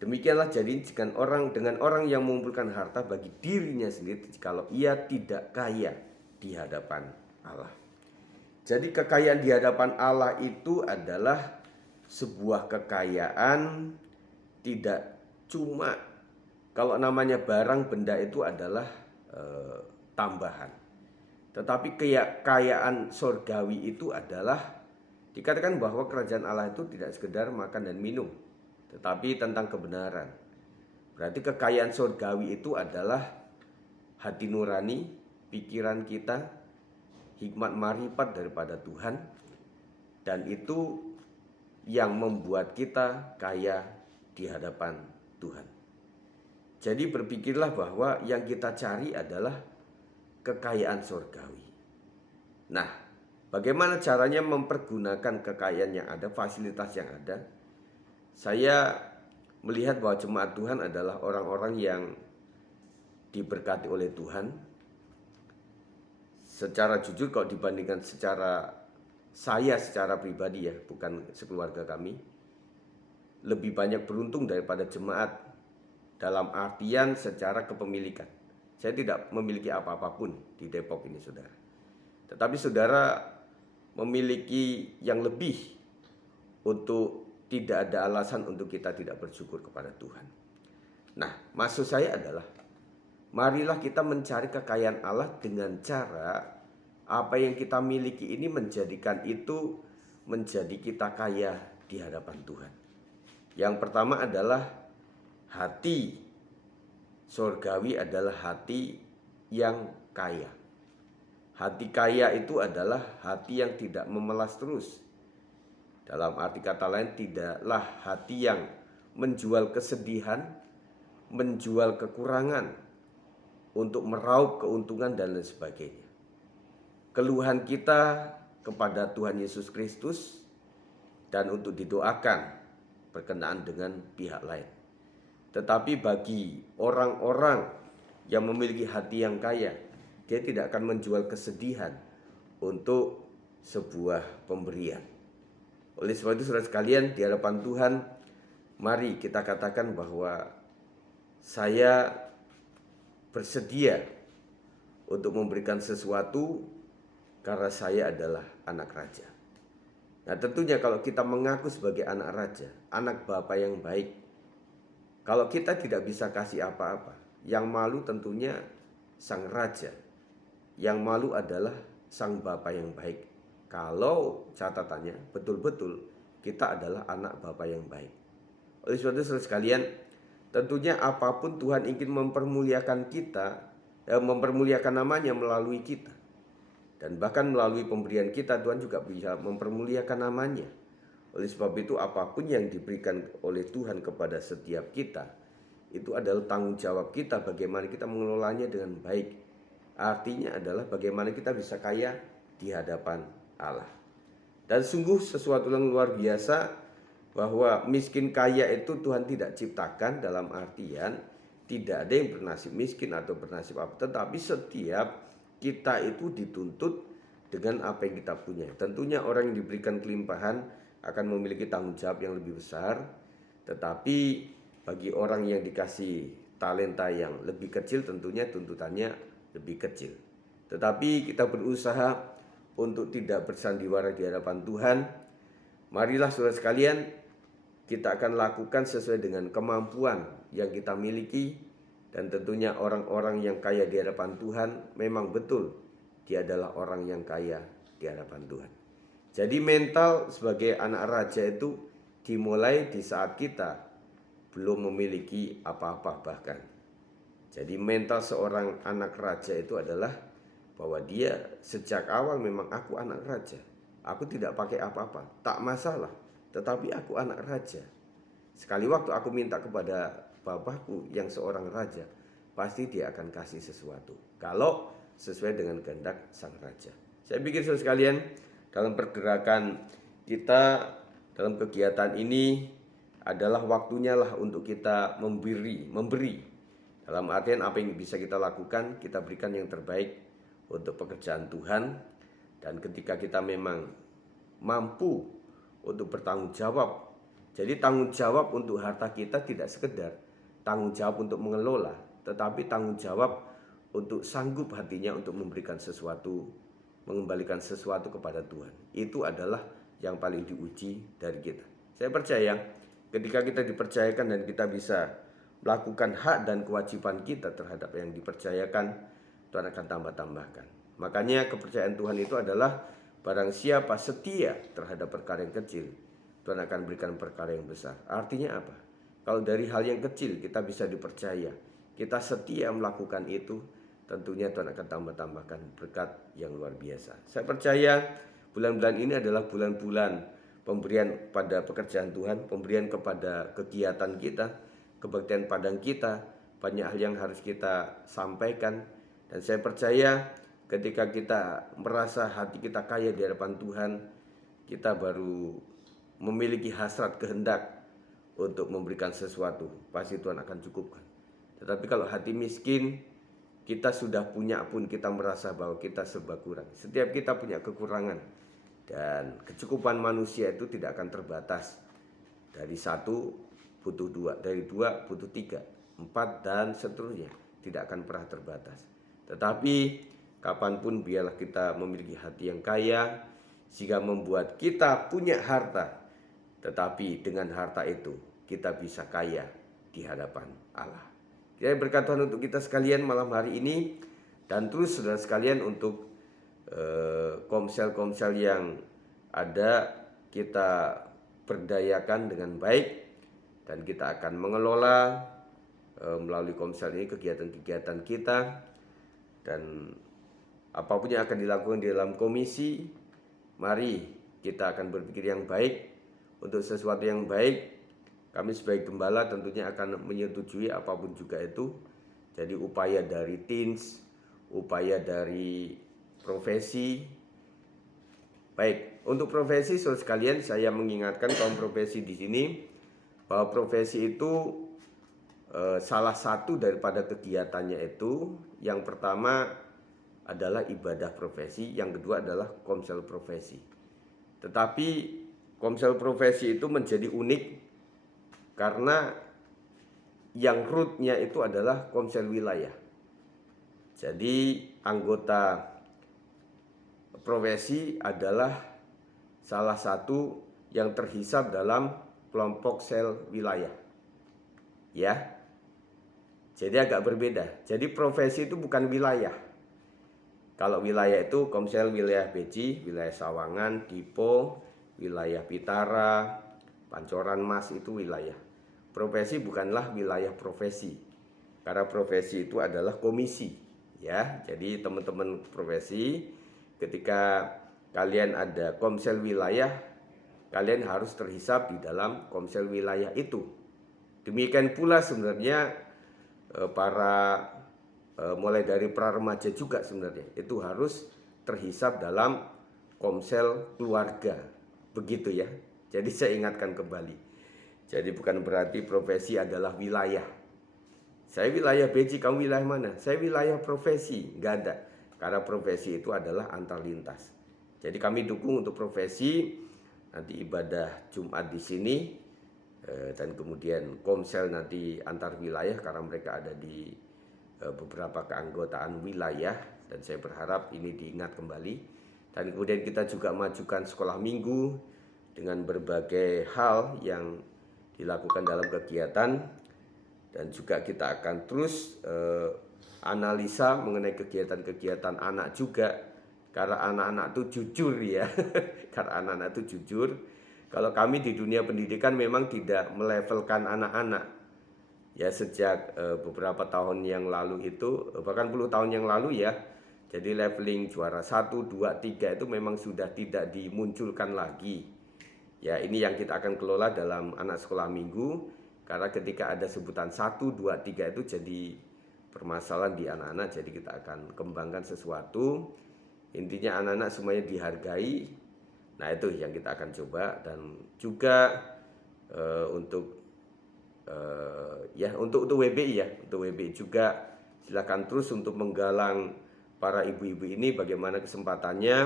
demikianlah jadi dengan orang yang mengumpulkan harta bagi dirinya sendiri kalau ia tidak kaya di hadapan Allah. Jadi kekayaan di hadapan Allah itu adalah sebuah kekayaan tidak cuma kalau namanya barang benda itu adalah tambahan. Tetapi kekayaan surgawi itu adalah dikatakan bahwa kerajaan Allah itu tidak sekedar makan dan minum, tetapi tentang kebenaran. Berarti kekayaan surgawi itu adalah hati nurani, pikiran kita, hikmat marifat daripada Tuhan, dan itu yang membuat kita kaya di hadapan Tuhan. Jadi berpikirlah bahwa yang kita cari adalah kekayaan surgawi. Nah, bagaimana caranya mempergunakan kekayaan yang ada, fasilitas yang ada? Saya melihat bahwa jemaat Tuhan adalah orang-orang yang diberkati oleh Tuhan. Secara jujur kalau dibandingkan secara pribadi ya, bukan sekeluarga kami, lebih banyak beruntung daripada jemaat dalam artian secara kepemilikan. Saya tidak memiliki apa-apapun di Depok ini, saudara. Tetapi saudara memiliki yang lebih untuk tidak ada alasan untuk kita tidak bersyukur kepada Tuhan. Nah, maksud saya adalah marilah kita mencari kekayaan Allah dengan cara apa yang kita miliki ini menjadikan itu menjadi kita kaya di hadapan Tuhan. Yang pertama adalah hati surgawi adalah hati yang kaya. Hati kaya itu adalah hati yang tidak memelas terus. Dalam arti kata lain, tidaklah hati yang menjual kesedihan, menjual kekurangan untuk meraup keuntungan dan lain sebagainya. Keluhan kita kepada Tuhan Yesus Kristus dan untuk didoakan berkenaan dengan pihak lain. Tetapi bagi orang-orang yang memiliki hati yang kaya, dia tidak akan menjual kesedihan untuk sebuah pemberian. Oleh sebab itu saudara sekalian, di hadapan Tuhan, mari kita katakan bahwa saya bersedia untuk memberikan sesuatu karena saya adalah anak raja. Nah, tentunya kalau kita mengaku sebagai anak raja, anak bapa yang baik, kalau kita tidak bisa kasih apa-apa, yang malu tentunya sang raja. Yang malu adalah sang bapa yang baik. Kalau catatannya betul-betul kita adalah anak bapa yang baik. Oleh sebab itu saudara sekalian, tentunya apapun Tuhan ingin mempermuliakan kita, mempermuliakan namanya melalui kita. Dan bahkan melalui pemberian kita Tuhan juga bisa mempermuliakan namanya. Oleh sebab itu apapun yang diberikan oleh Tuhan kepada setiap kita, itu adalah tanggung jawab kita bagaimana kita mengelolanya dengan baik. Artinya adalah bagaimana kita bisa kaya di hadapan Allah. Dan sungguh sesuatu yang luar biasa bahwa miskin kaya itu Tuhan tidak ciptakan dalam artian tidak ada yang bernasib miskin atau bernasib apa. Tetapi setiap kita itu dituntut dengan apa yang kita punya. Tentunya orang yang diberikan kelimpahan akan memiliki tanggung jawab yang lebih besar. Tetapi bagi orang yang dikasih talenta yang lebih kecil tentunya tuntutannya lebih kecil. Tetapi kita berusaha untuk tidak bersandiwara di hadapan Tuhan. Marilah saudara sekalian, kita akan lakukan sesuai dengan kemampuan yang kita miliki. Dan tentunya orang-orang yang kaya di hadapan Tuhan memang betul dia adalah orang yang kaya di hadapan Tuhan. Jadi mental sebagai anak raja itu dimulai di saat kita belum memiliki apa-apa bahkan. Jadi mental seorang anak raja itu adalah bahwa dia sejak awal memang aku anak raja. aku tidak pakai apa-apa, tak masalah. Tetapi aku anak raja. Sekali waktu aku minta kepada bapakku yang seorang raja, pasti dia akan kasih sesuatu kalau sesuai dengan kehendak sang raja. Saya pikir saudara sekalian, dalam pergerakan kita dalam kegiatan ini adalah waktunya lah untuk kita memberi. Dalam artian apa yang bisa kita lakukan, kita berikan yang terbaik untuk pekerjaan Tuhan. Dan ketika kita memang mampu untuk bertanggung jawab, jadi tanggung jawab untuk harta kita tidak sekedar tanggung jawab untuk mengelola, tetapi tanggung jawab untuk sanggup hatinya untuk memberikan sesuatu, mengembalikan sesuatu kepada Tuhan. Itu adalah yang paling diuji dari kita. Saya percaya ketika kita dipercayakan dan kita bisa melakukan hak dan kewajiban kita terhadap yang dipercayakan, Tuhan akan tambah-tambahkan. Makanya kepercayaan Tuhan itu adalah barang siapa setia terhadap perkara yang kecil, Tuhan akan berikan perkara yang besar. Artinya apa? Kalau dari hal yang kecil kita bisa dipercaya, kita setia melakukan itu, tentunya Tuhan akan tambah-tambahkan berkat yang luar biasa. Saya percaya bulan-bulan ini adalah bulan-bulan pemberian pada pekerjaan Tuhan, pemberian kepada kegiatan kita, kebaktian padang kita. Banyak hal yang harus kita sampaikan. Dan saya percaya ketika kita merasa hati kita kaya di hadapan Tuhan, kita baru memiliki hasrat kehendak untuk memberikan sesuatu, pasti Tuhan akan cukupkan. Tetapi kalau hati miskin, kita sudah punya pun kita merasa bahwa kita serba kurang. Setiap kita punya kekurangan, dan kecukupan manusia itu tidak akan terbatas. Dari satu butuh dua, dari dua butuh tiga, empat, dan seterusnya. Tidak akan pernah terbatas. Tetapi kapanpun biarlah kita memiliki hati yang kaya, sehingga membuat kita punya harta. Tetapi dengan harta itu kita bisa kaya di hadapan Allah. Saya berkat Tuhan untuk kita sekalian malam hari ini. Dan terus saudara sekalian untuk komsel-komsel yang ada kita berdayakan dengan baik. Dan kita akan mengelola melalui komsel ini kegiatan-kegiatan kita. Dan apapun yang akan dilakukan di dalam komisi, mari kita akan berpikir yang baik. Untuk sesuatu yang baik, kami sebagai gembala tentunya akan menyetujui apapun juga itu. Jadi upaya dari teens, upaya dari profesi. Baik, untuk profesi saudara sekalian, saya mengingatkan kaum profesi di sini bahwa profesi itu salah satu daripada kegiatannya itu, yang pertama adalah ibadah profesi, yang kedua adalah komsel profesi. Tetapi komsel profesi itu menjadi unik karena yang rootnya itu adalah komsel wilayah. Jadi anggota profesi adalah salah satu yang terhisap dalam kelompok sel wilayah. Ya. Jadi agak berbeda. Jadi profesi itu bukan wilayah. Kalau wilayah itu komsel wilayah Beji, wilayah Sawangan, Dipo, wilayah Pitara, Pancoran Mas itu wilayah. Profesi bukanlah wilayah profesi. Karena profesi itu adalah komisi, ya. Jadi teman-teman profesi, ketika kalian ada komsel wilayah, kalian harus terhisap di dalam komsel wilayah itu. Demikian pula sebenarnya para mulai dari pra remaja juga sebenarnya itu harus terhisap dalam komsel keluarga. Begitu ya. Jadi saya ingatkan kembali. Jadi bukan berarti profesi adalah wilayah. Saya wilayah Beji, kamu wilayah mana? Saya wilayah profesi. Enggak ada. Karena profesi itu adalah antar lintas. Jadi kami dukung untuk profesi. Nanti ibadah Jumat di sini. Dan kemudian komsel nanti antar wilayah karena mereka ada di beberapa keanggotaan wilayah. Dan saya berharap ini diingat kembali. Dan kemudian kita juga majukan sekolah minggu dengan berbagai hal yang dilakukan dalam kegiatan. Dan juga kita akan terus analisa mengenai kegiatan-kegiatan anak juga. Karena anak-anak itu jujur ya. Karena anak-anak itu jujur. Kalau kami di dunia pendidikan memang tidak melevelkan anak-anak. Ya sejak beberapa tahun yang lalu itu, bahkan puluh tahun yang lalu ya. Jadi leveling juara 1, 2, 3 itu memang sudah tidak dimunculkan lagi. Ya, ini yang kita akan kelola dalam anak sekolah minggu, karena ketika ada sebutan 1, 2, 3 itu jadi permasalahan di anak-anak. Jadi kita akan kembangkan sesuatu. Intinya anak-anak semuanya dihargai. Nah, itu yang kita akan coba. Dan juga untuk untuk WBI ya, untuk WBI juga silakan terus untuk menggalang para ibu-ibu ini bagaimana kesempatannya,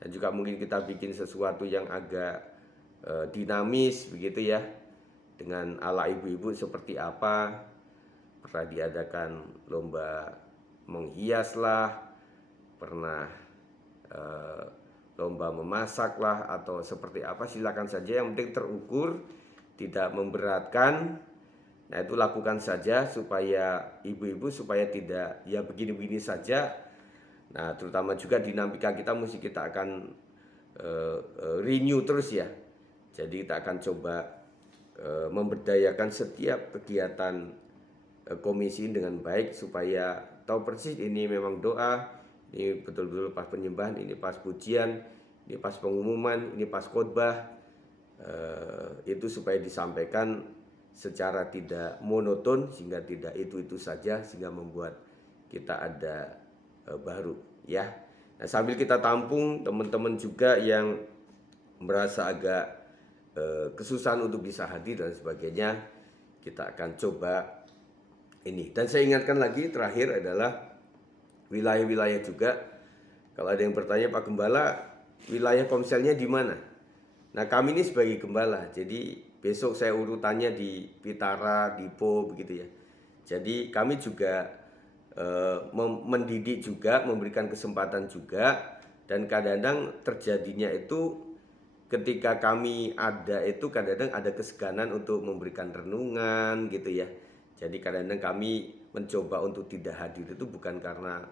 dan juga mungkin kita bikin sesuatu yang agak dinamis begitu ya, dengan ala ibu-ibu seperti apa. Pernah diadakan lomba menghias lah, pernah lomba memasak lah, atau seperti apa, silakan saja, yang penting terukur, tidak memberatkan. Nah, itu lakukan saja supaya ibu-ibu supaya tidak ya begini-begini saja. Nah, terutama juga dinamika kita mesti kita akan renew terus ya. Jadi kita akan coba memberdayakan setiap kegiatan komisi dengan baik, supaya tahu persis ini memang doa, ini betul-betul pas penyembahan, ini pas pujian, ini pas pengumuman, ini pas khotbah. Itu supaya disampaikan secara tidak monoton, sehingga tidak itu saja, sehingga membuat kita ada baru ya. Nah, sambil kita tampung teman-teman juga yang merasa agak kesusahan untuk bisa hadir dan sebagainya, kita akan coba ini. Dan saya ingatkan lagi, terakhir adalah wilayah-wilayah juga. Kalau ada yang bertanya, Pak Gembala, wilayah komselnya di mana? Nah, kami ini sebagai gembala, jadi besok saya urutannya di Pitara, Dipo begitu ya. Jadi kami juga mendidik juga, memberikan kesempatan juga, dan kadang-kadang terjadinya itu ketika kami ada itu kadang-kadang ada keseganan untuk memberikan renungan gitu ya. Jadi kadang-kadang kami mencoba untuk tidak hadir itu bukan karena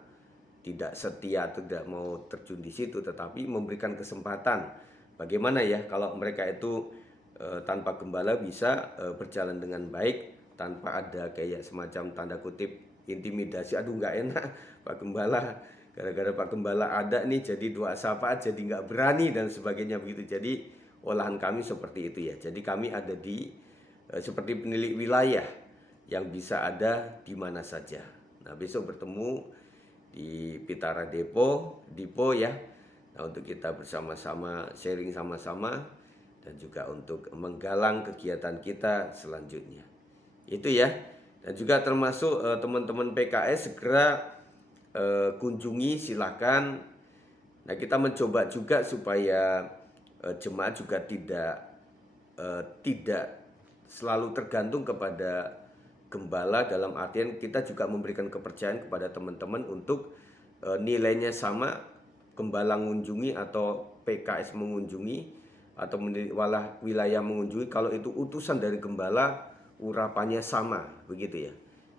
tidak setia atau tidak mau terjun di situ, tetapi memberikan kesempatan. Bagaimana ya kalau mereka itu tanpa gembala bisa berjalan dengan baik, tanpa ada kayak semacam tanda kutip intimidasi, aduh nggak enak Pak Gembala, gara-gara Pak Gembala ada nih jadi doa syafaat jadi nggak berani dan sebagainya begitu. Jadi olahan kami seperti itu ya. Jadi kami ada di seperti penilik wilayah yang bisa ada di mana saja. Nah, besok bertemu di Pitara Dipo ya. Nah, untuk kita bersama-sama sharing sama-sama, dan juga untuk menggalang kegiatan kita selanjutnya. Itu ya. Dan juga termasuk teman-teman PKS segera kunjungi, silakan. Nah, kita mencoba juga supaya jemaat juga tidak selalu tergantung kepada gembala, dalam artian kita juga memberikan kepercayaan kepada teman-teman untuk nilainya sama, gembala mengunjungi atau PKS mengunjungi atau wilayah mengunjungi, kalau itu utusan dari gembala urapannya sama begitu ya.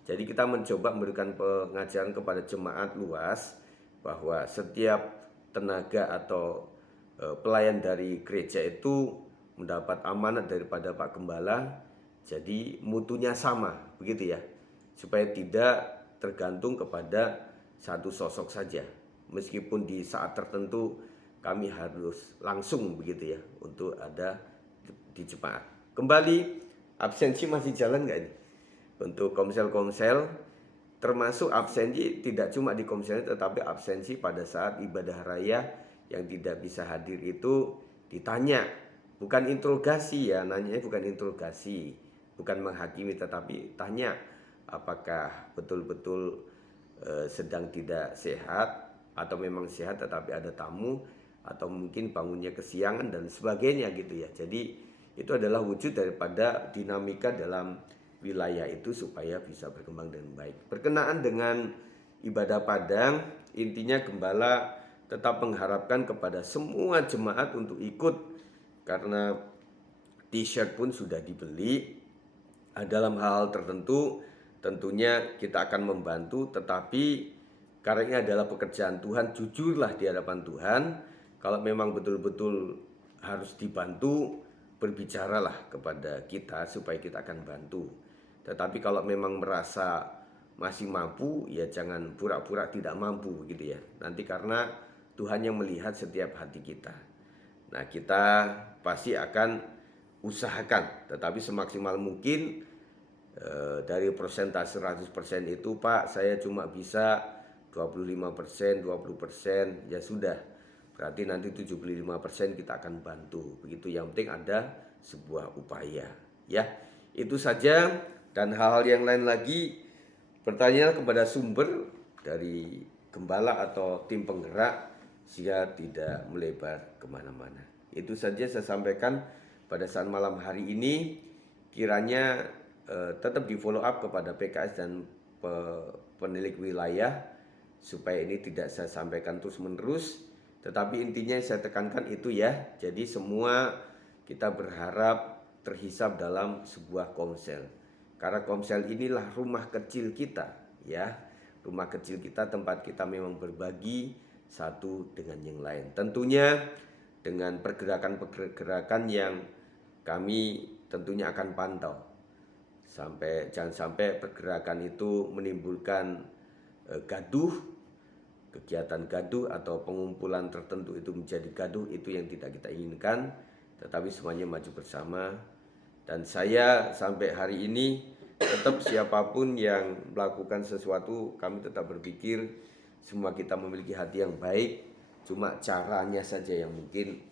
Jadi kita mencoba memberikan pengajaran kepada jemaat luas bahwa setiap tenaga atau pelayan dari gereja itu mendapat amanat daripada Pak Gembala, jadi mutunya sama begitu ya, supaya tidak tergantung kepada satu sosok saja. Meskipun di saat tertentu kami harus langsung begitu ya untuk ada di jemaat. Kembali, absensi masih jalan nggak ini? Untuk komsel-komsel, termasuk absensi tidak cuma di komsel, tetapi absensi pada saat ibadah raya yang tidak bisa hadir itu ditanya. Bukan interogasi ya, nanyanya bukan interogasi, bukan menghakimi, tetapi tanya apakah betul-betul sedang tidak sehat, atau memang sehat tetapi ada tamu, atau mungkin bangunnya kesiangan dan sebagainya gitu ya. Jadi itu adalah wujud daripada dinamika dalam wilayah itu supaya bisa berkembang dengan baik. Berkenaan dengan ibadah Padang, intinya gembala tetap mengharapkan kepada semua jemaat untuk ikut, karena t-shirt pun sudah dibeli. Dalam hal tertentu tentunya kita akan membantu, tetapi karena ini adalah pekerjaan Tuhan, jujurlah di hadapan Tuhan. Kalau memang betul-betul harus dibantu, berbicaralah kepada kita supaya kita akan bantu. Tetapi kalau memang merasa masih mampu, ya jangan pura-pura tidak mampu gitu ya. Nanti karena Tuhan yang melihat setiap hati kita. Nah, kita pasti akan usahakan, tetapi semaksimal mungkin dari persentase 100% itu, Pak, saya cuma bisa 25%, 20%, ya sudah. Berarti nanti 75% kita akan bantu. Begitu, yang penting ada sebuah upaya. Ya, itu saja. Dan hal-hal yang lain lagi, bertanya kepada sumber dari gembala atau tim penggerak sehingga tidak melebar kemana-mana. Itu saja saya sampaikan pada saat malam hari ini. Kiranya tetap di follow up kepada PKS dan penilik wilayah supaya ini tidak saya sampaikan terus menerus. Tetapi intinya saya tekankan itu ya. Jadi semua kita berharap terhisap dalam sebuah komsel. Karena komsel inilah rumah kecil kita, ya. Rumah kecil kita, tempat kita memang berbagi satu dengan yang lain. Tentunya dengan pergerakan-pergerakan yang kami tentunya akan pantau. Jangan sampai pergerakan itu menimbulkan gaduh, kegiatan gaduh atau pengumpulan tertentu itu menjadi gaduh, itu yang tidak kita inginkan. Tetapi semuanya maju bersama. Dan saya sampai hari ini tetap siapapun yang melakukan sesuatu, kami tetap berpikir semua kita memiliki hati yang baik, cuma caranya saja yang mungkin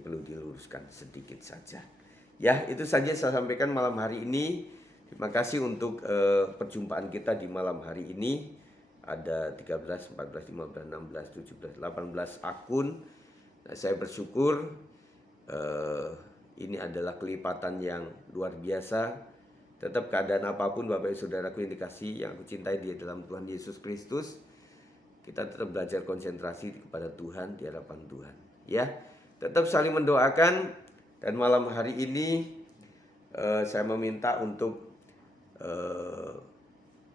perlu diluruskan sedikit saja. Ya, itu saja saya sampaikan malam hari ini. Terima kasih untuk perjumpaan kita di malam hari ini. Ada 13, 14, 15, 16, 17, 18 akun. Nah, saya bersyukur ini adalah kelipatan yang luar biasa. Tetap keadaan apapun Bapak Ibu Saudaraku yang dikasihi, yang aku cintai di dalam Tuhan Yesus Kristus, kita tetap belajar konsentrasi kepada Tuhan, di hadapan Tuhan. Ya, tetap saling mendoakan. Dan malam hari ini saya meminta untuk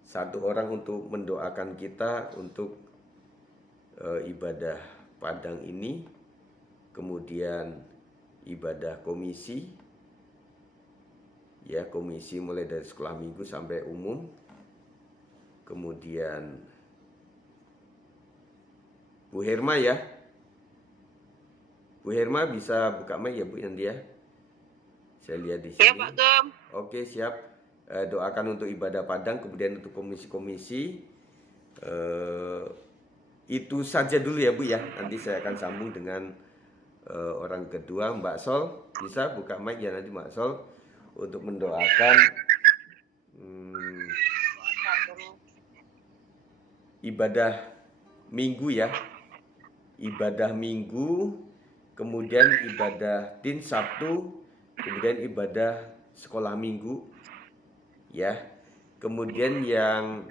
satu orang untuk mendoakan kita untuk ibadah Padang ini, kemudian ibadah komisi, ya, komisi mulai dari sekolah minggu sampai umum, kemudian Bu Herma ya, Bu Herma bisa buka mic ya Bu Yandia, saya lihat di sini. Ya Pak Gem. Oke, siap. Doakan untuk ibadah Padang, kemudian untuk komisi-komisi. Itu saja dulu ya Bu ya. Nanti saya akan sambung dengan orang kedua, Mbak Sol. Bisa buka mic ya nanti Mbak Sol untuk mendoakan ibadah minggu ya. Ibadah minggu, kemudian ibadah Din Sabtu, kemudian ibadah sekolah minggu ya. Kemudian yang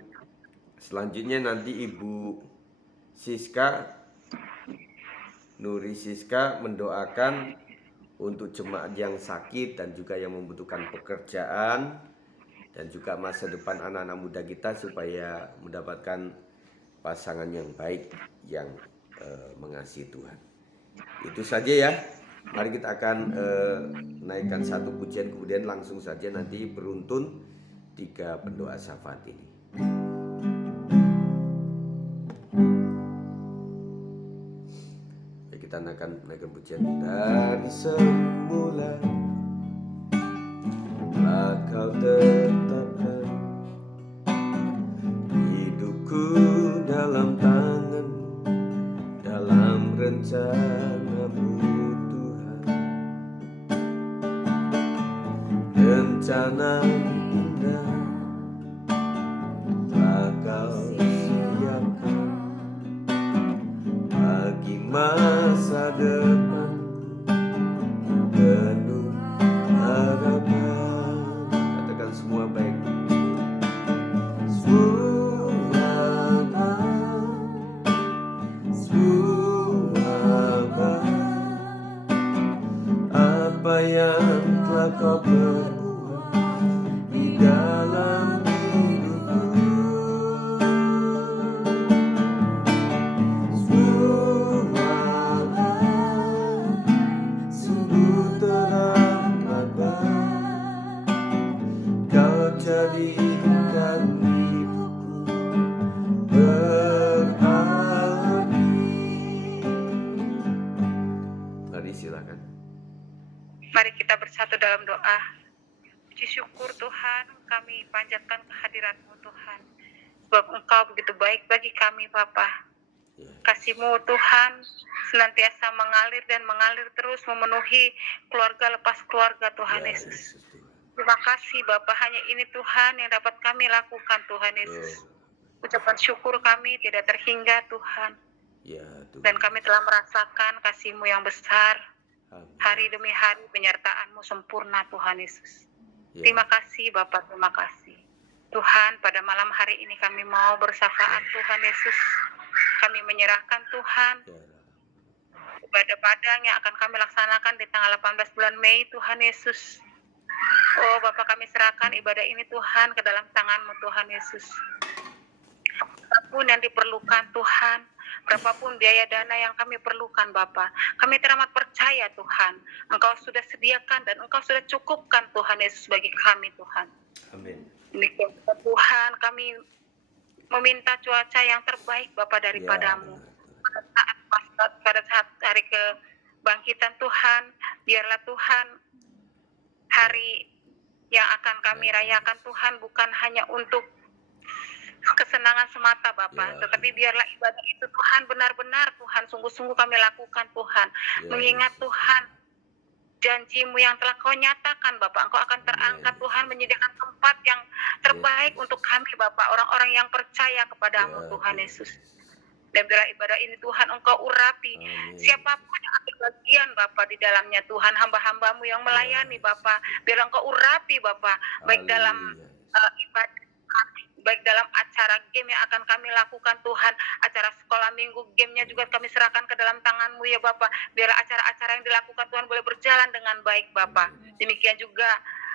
selanjutnya nanti Ibu Siska, Nuri Siska, mendoakan untuk jemaat yang sakit dan juga yang membutuhkan pekerjaan, dan juga masa depan anak-anak muda kita supaya mendapatkan pasangan yang baik yang mengasihi Tuhan. Itu saja ya. Mari kita akan naikkan satu pujian, kemudian langsung saja nanti beruntun 3 pendoa syafaat ini. Kita akan naikkan pujian. Dari semula telah Kau tetapkan hidupku dalam tangan-Mu, dalam rencana-Mu Tuhan. Rencana indah telah Kau siapkan bagi masa depan penuh harapan. Katakan semua baik. Semua baik, apa yang telah Kau perbuat di dalam hidupku. Sungguh teramat baik Kau jadikan Rani silakan. Mari kita bersatu dalam doa. Puji syukur Tuhan, kami panjatkan kehadirat-Mu Tuhan. Sebab Engkau begitu baik bagi kami Bapa. Ya. Kasih-Mu Tuhan senantiasa mengalir dan mengalir terus memenuhi keluarga lepas keluarga Tuhan Ya, Yesus. Yesus Tuhan. Terima kasih Bapa, hanya ini Tuhan yang dapat kami lakukan Tuhan Yesus. Ucapan syukur kami tidak terhingga Tuhan. Ya Tuhan. Dan kami telah merasakan kasih-Mu yang besar. Amin. Hari demi hari penyertaan-Mu sempurna Tuhan Yesus. Ya. Terima kasih Bapak, terima kasih. Tuhan, pada malam hari ini kami mau bersyafaat Tuhan Yesus. Kami menyerahkan Tuhan Ya. ibadah padang yang akan kami laksanakan di tanggal 18 bulan Mei Tuhan Yesus. Oh Bapak, kami serahkan ibadah ini Tuhan ke dalam tangan-Mu Tuhan Yesus. Apapun yang diperlukan Tuhan, berapapun biaya dana yang kami perlukan Bapak, kami teramat percaya Tuhan, Engkau sudah sediakan dan Engkau sudah cukupkan Tuhan Yesus bagi kami Tuhan. Amin. Demikian Tuhan, kami meminta cuaca yang terbaik Bapak daripadamu. Pada saat hari kebangkitan Tuhan, biarlah Tuhan hari yang akan kami rayakan Tuhan bukan hanya untuk kesenangan semata Bapak, Ya. tetapi biarlah ibadah itu Tuhan benar-benar Tuhan sungguh-sungguh kami lakukan Tuhan, Ya. mengingat Tuhan janji-Mu yang telah Kau nyatakan Bapak, Engkau akan terangkat Tuhan menyediakan tempat yang terbaik untuk kami Bapak, orang-orang yang percaya kepadamu Ya, Tuhan Yesus. Dan biarlah ibadah ini Tuhan Engkau urapi Amin. siapapun yang ambil bagian Bapak di dalamnya Tuhan, hamba-hamba-Mu yang melayani Bapak, biarlah Engkau urapi Bapak, baik dalam ibadah, baik dalam acara game yang akan kami lakukan Tuhan, acara sekolah minggu gamenya juga kami serahkan ke dalam tangan-Mu ya Bapak, biarlah acara-acara yang dilakukan Tuhan boleh berjalan dengan baik Bapak. Demikian juga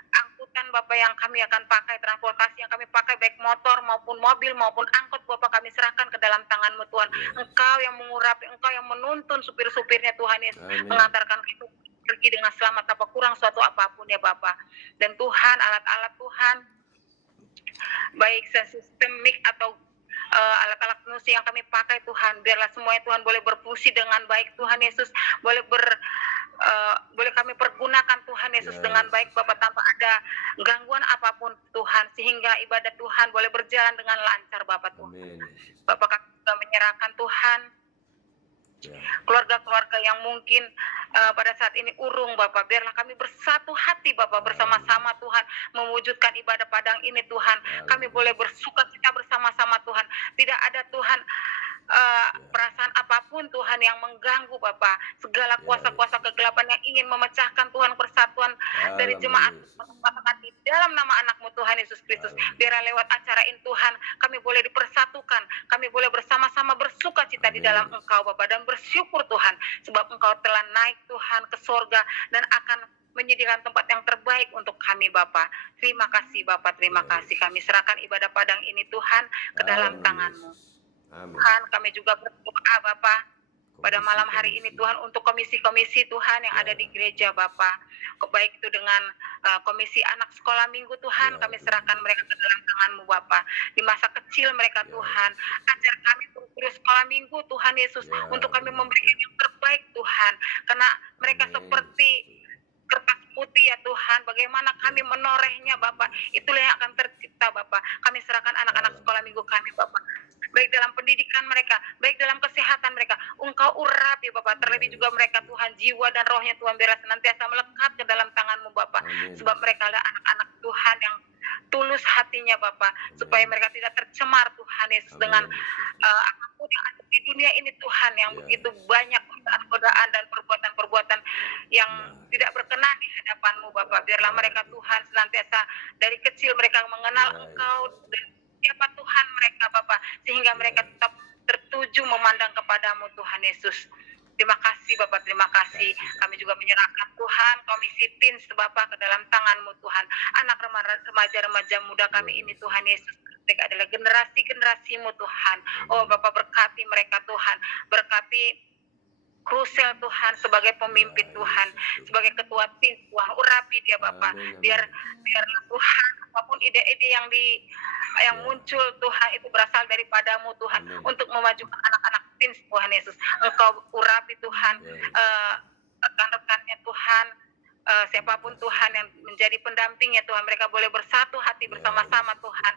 angkutan Bapak yang kami akan pakai, transportasi yang kami pakai, baik motor maupun mobil maupun angkot Bapak, kami serahkan ke dalam tangan-Mu Tuhan. Engkau yang mengurapi, Engkau yang menuntun supir-supirnya Tuhan Yesus, Amin. mengantarkan itu pergi dengan selamat tanpa kurang suatu apapun ya Bapak. Dan Tuhan, alat-alat Tuhan, baik sistem mic atau alat-alat musik yang kami pakai Tuhan, biarlah semuanya Tuhan boleh berfungsi dengan baik Tuhan Yesus, boleh kami pergunakan Tuhan Yesus dengan baik Bapak, tanpa ada gangguan apapun Tuhan, sehingga ibadah Tuhan boleh berjalan dengan lancar Bapak Tuhan. Amin. Bapak, kami juga menyerahkan Tuhan Ya. keluarga-keluarga yang mungkin pada saat ini urung Bapak, biarlah kami bersatu hati Bapak, bersama-sama Tuhan mewujudkan ibadah padang ini Tuhan. Kami boleh bersuka cita bersama-sama Tuhan. Tidak ada Tuhan perasaan apapun Tuhan yang mengganggu Bapak, segala kuasa-kuasa kegelapan yang ingin memecahkan Tuhan persatuan dari jemaat di dalam nama anak-Mu Tuhan Yesus Kristus. Biarlah lewat acara ini Tuhan kami boleh dipersatukan, kami boleh bersama-sama bersuka cita di dalam Engkau Bapak, dan bersyukur Tuhan sebab Engkau telah naik Tuhan ke sorga dan akan menyediakan tempat yang terbaik untuk kami Bapak. Terima kasih Bapak, terima kasih. Kami serahkan ibadah padang ini Tuhan ke dalam tangan-Mu. Amin. Tuhan, kami juga berdoa Bapak pada malam hari ini Tuhan untuk komisi-komisi Tuhan yang ada di gereja Bapak, baik itu dengan komisi anak sekolah minggu Tuhan, kami serahkan mereka ke dalam tangan-Mu Bapak. Di masa kecil mereka Tuhan, ajar kami terus sekolah minggu Tuhan Yesus, untuk kami memberikan yang terbaik Tuhan, karena mereka seperti kertas putih ya Tuhan, bagaimana kami menorehnya Bapak, itulah yang akan tercipta Bapak. Kami serahkan anak-anak sekolah minggu kami Bapak, baik dalam pendidikan mereka, baik dalam kesehatan mereka, Engkau urapi Bapak, terlebih juga mereka Tuhan, jiwa dan rohnya Tuhan biarlah senantiasa melekat ke dalam tangan-Mu Bapak. Sebab mereka adalah anak-anak Tuhan yang tulus hatinya Bapak, supaya mereka tidak tercemar Tuhan Yesus dengan apapun yang ada di dunia ini Tuhan, yang begitu banyak godaan dan perbuatan-perbuatan yang tidak berkenan di hadapan-Mu Bapak. Biarlah mereka Tuhan senantiasa dari kecil mereka mengenal Engkau dan siapa Tuhan mereka Bapak, sehingga mereka tetap tertuju memandang kepadamu Tuhan Yesus. Terima kasih Bapak, terima kasih. Kami juga menyerahkan Tuhan komisi teens Bapak ke dalam tangan-Mu Tuhan. Anak remaja-remaja muda kami ini Tuhan Yesus, mereka adalah generasi-generasi-Mu Tuhan. Oh Bapak, berkati mereka Tuhan, berkati Krusel Tuhan sebagai pemimpin Tuhan, sebagai ketua tim Tuhan, urapi dia Bapak, biarlah Tuhan apapun ide-ide yang muncul Tuhan itu berasal daripada-Mu Tuhan, untuk memajukan anak-anak tim Tuhan Yesus. Engkau urapi Tuhan rekan siapapun Tuhan yang menjadi pendampingnya Tuhan, mereka boleh bersatu hati bersama-sama Tuhan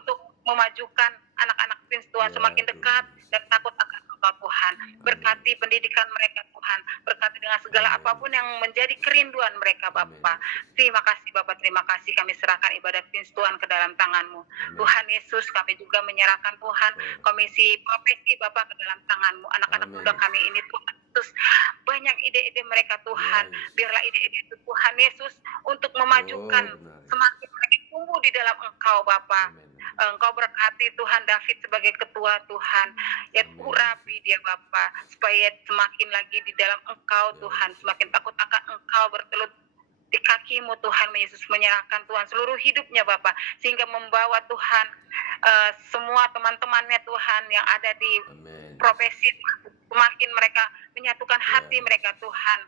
untuk memajukan anak-anak Prince Tuhan semakin dekat dan takut akan Engkau Tuhan. Berkati pendidikan mereka Tuhan, berkati dengan segala apapun yang menjadi kerinduan mereka Bapa. Terima kasih Bapak, terima kasih, kami serahkan ibadah Prince Tuhan ke dalam tangan-Mu. Tuhan Yesus, kami juga menyerahkan Tuhan komisi profesi Bapak ke dalam tangan-Mu. Anak-anak muda kami ini Tuhan Yesus, banyak ide-ide mereka Tuhan, biarlah ide-ide itu Tuhan Yesus untuk memajukan semakin mereka tumbuh di dalam Engkau Bapa. Engkau berkati Tuhan David sebagai ketua Tuhan, ya urapi dia Bapa, supaya semakin lagi di dalam Engkau Tuhan, semakin takut akan Engkau, bertelut di kaki-Mu Tuhan Yesus, menyerahkan Tuhan seluruh hidupnya Bapa, sehingga membawa Tuhan semua teman-temannya Tuhan yang ada di profesi, semakin mereka menyatukan hati mereka Tuhan,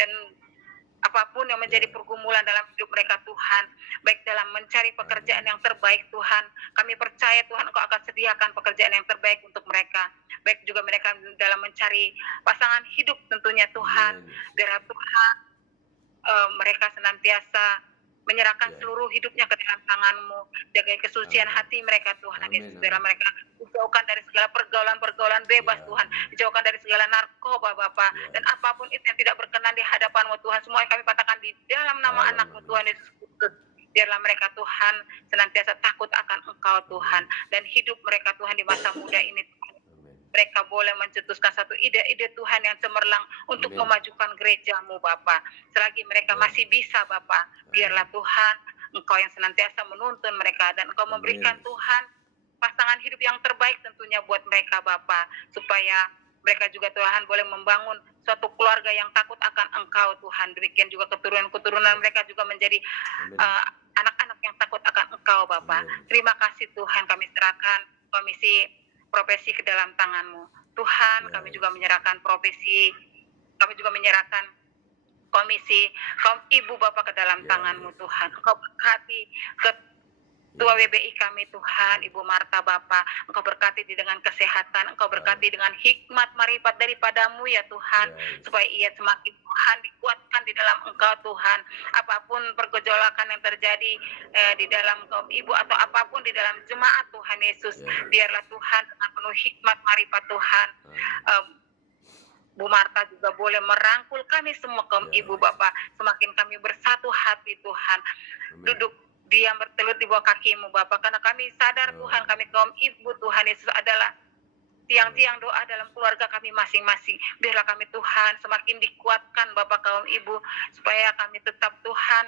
dan apapun yang menjadi pergumulan dalam hidup mereka Tuhan, baik dalam mencari pekerjaan yang terbaik Tuhan, kami percaya Tuhan Engkau akan sediakan pekerjaan yang terbaik untuk mereka, baik juga mereka dalam mencari pasangan hidup tentunya Tuhan, biarlah Tuhan mereka senantiasa menyerahkan seluruh hidupnya ke dalam tangan-Mu, jaga kesucian hati mereka Tuhan Yesus, biarlah mereka dijauhkan dari segala pergaulan-pergaulan bebas Tuhan, dijauhkan dari segala narkoba Bapa, dan apapun itu yang tidak berkenan di hadapan-Mu Tuhan, semua yang kami katakan di dalam nama anak-Mu Tuhan Yesus Kristus. Biarlah mereka Tuhan senantiasa takut akan Engkau Tuhan, dan hidup mereka Tuhan di masa muda ini Tuhan, mereka boleh mencetuskan satu ide-ide Tuhan yang cemerlang untuk memajukan gereja-Mu Bapa. Selagi mereka masih bisa Bapa, biarlah Tuhan Engkau yang senantiasa menuntun mereka, dan Engkau memberikan Tuhan pasangan hidup yang terbaik tentunya buat mereka Bapa, supaya mereka juga Tuhan boleh membangun suatu keluarga yang takut akan Engkau Tuhan. Demikian juga keturunan-keturunan mereka juga menjadi anak-anak yang takut akan Engkau Bapa. Terima kasih Tuhan, kami serahkan komisi profesi ke dalam tangan-Mu Tuhan. Kami juga menyerahkan profesi, kami juga menyerahkan komisi kaum ibu Bapak ke dalam tangan-Mu Tuhan. Engkau berkati Ketua WBI kami Tuhan, Ibu Marta Bapak, Engkau berkati dengan kesehatan, Engkau berkati dengan hikmat marifat daripada-Mu ya Tuhan, supaya ia semakin Tuhan dikuatkan di dalam Engkau Tuhan. Apapun pergejolakan yang terjadi di dalam kaum ibu atau apapun di dalam jemaat Tuhan Yesus, biarlah Tuhan dengan penuh hikmat marifat Tuhan, Bu Marta juga boleh merangkul kami semua kaum ibu Bapak, semakin kami bersatu hati Tuhan, duduk diam bertelut di bawah kaki-Mu Bapak, karena kami sadar Tuhan, kami kaum ibu Tuhan Yesus adalah tiang-tiang doa dalam keluarga kami masing-masing. Biarlah kami Tuhan semakin dikuatkan Bapak kaum ibu, supaya kami tetap Tuhan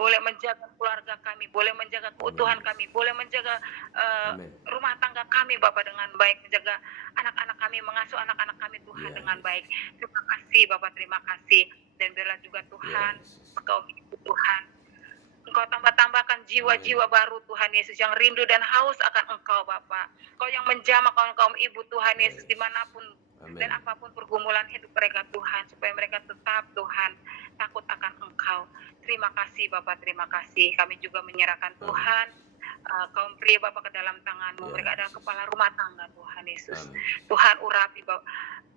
boleh menjaga keluarga kami, boleh menjaga keutuhan kami, boleh menjaga rumah tangga kami Bapak dengan baik, menjaga anak-anak kami, mengasuh anak-anak kami Tuhan dengan baik. Terima kasih Bapak, terima kasih. Dan biarlah juga Tuhan kaum ibu Tuhan, Engkau tambah-tambahkan jiwa-jiwa baru Tuhan Yesus yang rindu dan haus akan Engkau Bapa. Engkau yang menjamah kaum ibu Tuhan Yesus dimanapun dan apapun pergumulan hidup mereka Tuhan, supaya mereka tetap Tuhan takut akan Engkau. Terima kasih Bapak, terima kasih. Kami juga menyerahkan Tuhan kaum pria Bapak ke dalam tangan-Mu. Mereka adalah kepala rumah tangga Tuhan Yesus. Tuhan urapi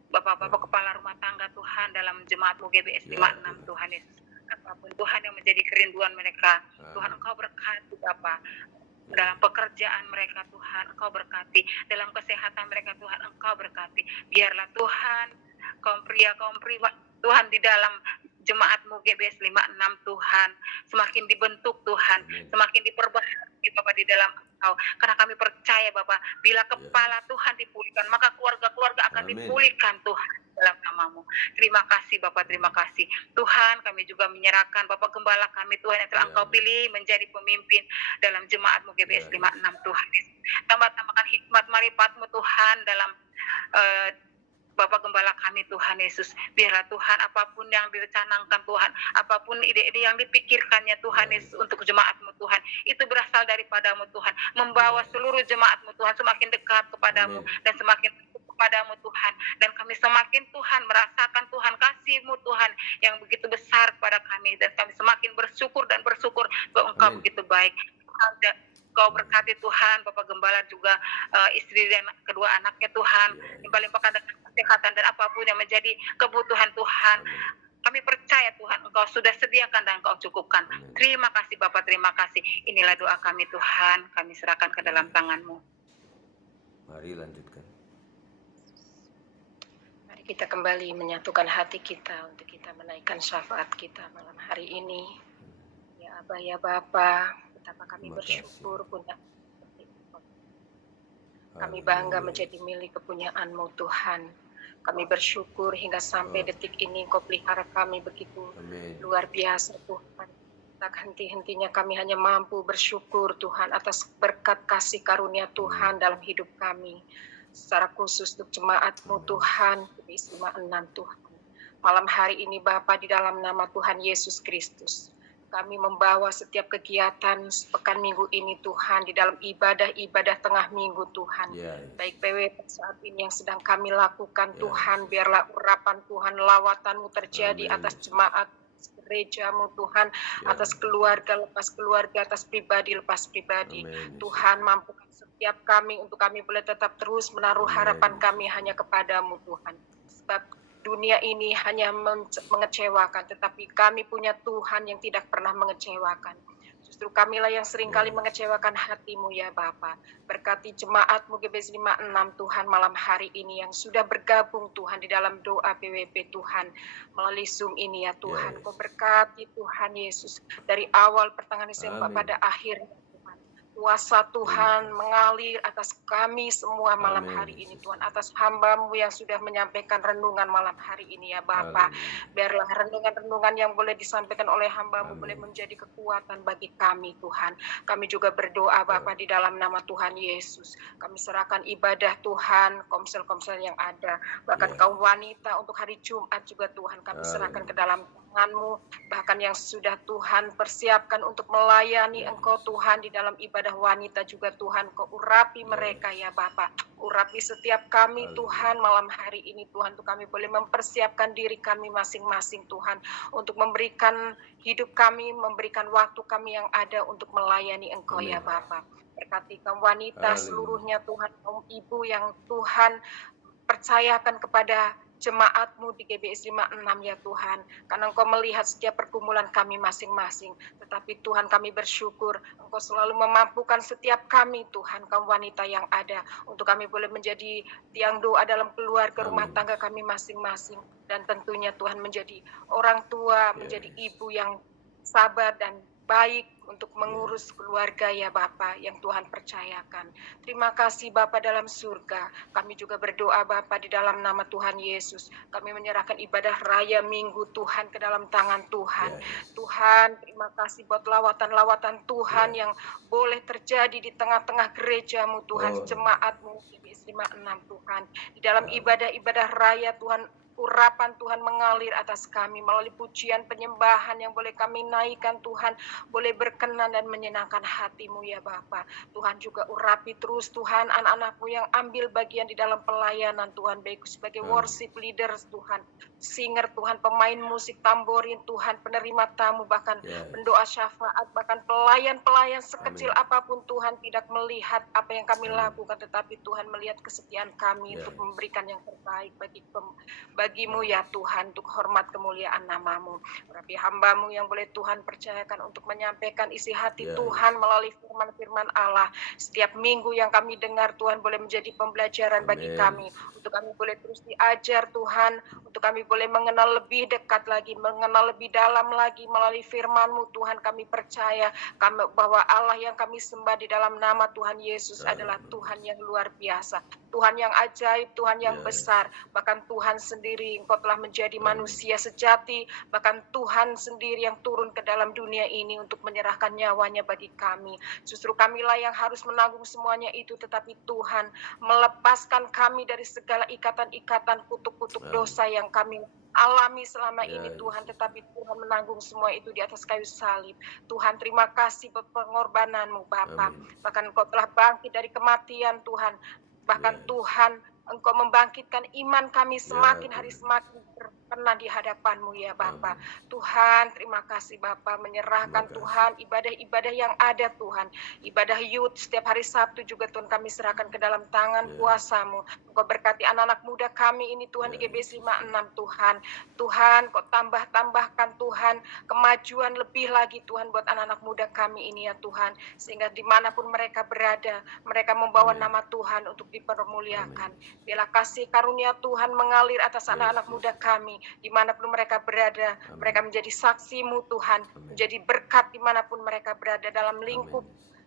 Bapak-bapak kepala rumah tangga Tuhan dalam jemaat-Mu GBS 56 Tuhan Yesus. Apapun Tuhan yang menjadi kerinduan mereka, Tuhan Engkau berkati Bapak. Dalam pekerjaan mereka Tuhan Engkau berkati, dalam kesehatan mereka Tuhan Engkau berkati. Biarlah Tuhan kaum pria Tuhan di dalam jemaat-Mu GBS 56 Tuhan semakin dibentuk Tuhan, semakin diperbaharui Bapak di dalam Engkau, karena kami percaya Bapak, bila kepala Tuhan dipulihkan, maka keluarga-keluarga akan dipulihkan Tuhan dalam nama-Mu. Terima kasih Bapak, terima kasih Tuhan. Kami juga menyerahkan Bapak Gembala kami Tuhan yang telah Engkau pilih menjadi pemimpin dalam jemaat-Mu GBS 56 Tuhan. Tambah-tambahkan hikmat marifat-Mu Tuhan dalam Bapak Gembala kami Tuhan Yesus. Biarlah Tuhan apapun yang direncanakan Tuhan, apapun ide-ide yang dipikirkannya Tuhan Yesus untuk jemaat-Mu Tuhan, itu berasal daripada-Mu Tuhan, membawa seluruh jemaat-Mu Tuhan semakin dekat kepadamu dan semakin kepadamu Tuhan, dan kami semakin Tuhan merasakan Tuhan kasih-Mu Tuhan yang begitu besar kepada kami, dan kami semakin bersyukur dan bersyukur bahwa Engkau begitu baik Tuhan. Kau berkati Tuhan Bapak Gembala juga istri dan kedua anaknya Tuhan, yang paling peka dengan kesehatan dan apapun yang menjadi kebutuhan Tuhan. Kami percaya Tuhan Engkau sudah sediakan dan Engkau cukupkan. Amin. Terima kasih Bapa, terima kasih. Inilah doa kami Tuhan, kami serahkan ke dalam tangan-Mu. Mari lanjutkan. Mari kita kembali menyatukan hati kita untuk kita menaikkan syafaat kita malam hari ini. Ya Aba, ya Bapa, betapa kami Terima kasih. bersyukur punya kami Haleluya. bangga menjadi milik kepunyaan-Mu Tuhan. Kami bersyukur hingga sampai detik ini Engkau pelihara kami begitu Amin. luar biasa Tuhan. Tak henti-hentinya kami hanya mampu bersyukur Tuhan atas berkat kasih karunia Tuhan dalam hidup kami. Secara khusus untuk jemaat-Mu Tuhan, Istimewa 6 Tuhan. Malam hari ini Bapa, di dalam nama Tuhan Yesus Kristus, kami membawa setiap kegiatan sepekan minggu ini Tuhan, di dalam ibadah-ibadah tengah minggu Tuhan. Ya, Baik PWP saat ini yang sedang kami lakukan Tuhan, biarlah urapan Tuhan, lawatan-Mu terjadi Amin. atas jemaat, gereja-Mu Tuhan, atas keluarga lepas keluarga, atas pribadi lepas pribadi. Amin. Tuhan, mampukan setiap kami untuk kami boleh tetap terus menaruh Amin. harapan kami hanya kepadamu Tuhan. Sebab dunia ini hanya mengecewakan, tetapi kami punya Tuhan yang tidak pernah mengecewakan. Justru kamilah yang seringkali mengecewakan hati-Mu ya Bapa. Berkati jemaat-Mu GBS 56 Tuhan malam hari ini yang sudah bergabung Tuhan di dalam doa PWP Tuhan melalui Zoom ini ya Tuhan. Yes. Kau berkati Tuhan Yesus dari awal pertengahan sampai Amin. pada akhir Tuhan. Kuasa Tuhan mengalir atas kami semua malam Amin. hari ini Tuhan. Atas hamba-Mu yang sudah menyampaikan renungan malam hari ini ya Bapa. Haleluya. Biarlah renungan-renungan yang boleh disampaikan oleh hamba-Mu Amin. boleh menjadi kekuatan bagi kami Tuhan. Kami juga berdoa Bapa di dalam nama Tuhan Yesus. Kami serahkan ibadah Tuhan, komsel-komsel yang ada. Bahkan Ya. kaum wanita untuk hari Jumat juga Tuhan kami serahkan ke dalam tangan-Mu. Bahkan yang sudah Tuhan persiapkan untuk melayani Engkau Tuhan di dalam ibadah wanita juga Tuhan. Kau urapi mereka ya Bapa. Urapi setiap kami Haleluya. Tuhan malam hari ini Tuhan. Untuk kami boleh mempersiapkan diri kami masing-masing Tuhan. Untuk memberikan hidup kami, memberikan waktu kami yang ada untuk melayani Engkau Amin. ya Bapa. Berkati kaum wanita Haleluya. seluruhnya Tuhan. Kaum ibu yang Tuhan percayakan kepada jemaat-Mu di GBS 56 ya Tuhan. Karena Engkau melihat setiap pergumulan kami masing-masing. Tetapi Tuhan kami bersyukur Engkau selalu memampukan setiap kami Tuhan, kaum wanita yang ada. Untuk kami boleh menjadi tiang doa dalam keluarga rumah Amin. tangga kami masing-masing. Dan tentunya Tuhan menjadi orang tua, menjadi ibu yang sabar dan baik untuk mengurus keluarga ya Bapa yang Tuhan percayakan. Terima kasih Bapa dalam surga. Kami juga berdoa Bapa di dalam nama Tuhan Yesus. Kami menyerahkan ibadah raya minggu Tuhan ke dalam tangan Tuhan. Yes. Tuhan, terima kasih buat lawatan-lawatan Tuhan yang boleh terjadi di tengah-tengah gereja-Mu Tuhan, jemaat-Mu GBS 56 Tuhan. Di dalam ibadah-ibadah raya Tuhan, urapan Tuhan mengalir atas kami melalui pujian penyembahan yang boleh kami naikkan Tuhan, boleh berkenan dan menyenangkan hati-Mu ya Bapa. Tuhan juga urapi terus Tuhan anak-anak-Mu yang ambil bagian di dalam pelayanan Tuhan, baik sebagai worship leaders Tuhan, singer Tuhan, pemain musik tamborin Tuhan, penerima tamu, bahkan pendoa syafaat, bahkan pelayan-pelayan sekecil apapun Tuhan tidak melihat apa yang kami lakukan, tetapi Tuhan melihat kesetiaan kami untuk memberikan yang terbaik bagi-Mu ya Tuhan, untuk hormat kemuliaan nama-Mu. Rapi hamba-Mu yang boleh Tuhan percayakan untuk menyampaikan isi hati Tuhan melalui firman-firman Allah. Setiap minggu yang kami dengar Tuhan boleh menjadi pembelajaran bagi kami. Untuk kami boleh terus diajar Tuhan, untuk kami boleh mengenal lebih dekat lagi, mengenal lebih dalam lagi melalui firman-Mu Tuhan. Kami percaya bahwa Allah yang kami sembah di dalam nama Tuhan Yesus adalah Tuhan yang luar biasa, Tuhan yang ajaib, Tuhan yang besar. Bahkan Tuhan sendiri Engkau telah menjadi manusia sejati, bahkan Tuhan sendiri yang turun ke dalam dunia ini untuk menyerahkan nyawanya bagi kami. Justru kamilah yang harus menanggung semuanya itu, tetapi Tuhan melepaskan kami dari segala ikatan-ikatan, kutuk-kutuk dosa yang kami alami selama ini Tuhan, tetapi Tuhan menanggung semua itu di atas kayu salib. Tuhan, terima kasih buat pengorbanan-Mu Bapa. Bahkan Engkau telah bangkit dari kematian Tuhan. Bahkan Tuhan, Engkau membangkitkan iman kami semakin hari semakin berkenan di hadapan-Mu ya Bapa. Tuhan, terima kasih Bapa, menyerahkan Tuhan ibadah-ibadah yang ada Tuhan. Ibadah youth setiap hari Sabtu juga Tuhan kami serahkan ke dalam tangan kuasa-Mu. Engkau berkati anak-anak muda kami ini Tuhan di GBS 56 Tuhan. Tuhan Kau tambahkan Tuhan kemajuan lebih lagi Tuhan buat anak-anak muda kami ini ya Tuhan. Sehingga dimanapun mereka berada, mereka membawa nama Tuhan untuk dipermuliakan. Biarlah kasih karunia Tuhan mengalir atas anak-anak muda kami. Dimanapun mereka berada, mereka menjadi saksi-Mu Tuhan. Menjadi berkat dimanapun mereka berada dalam lingkup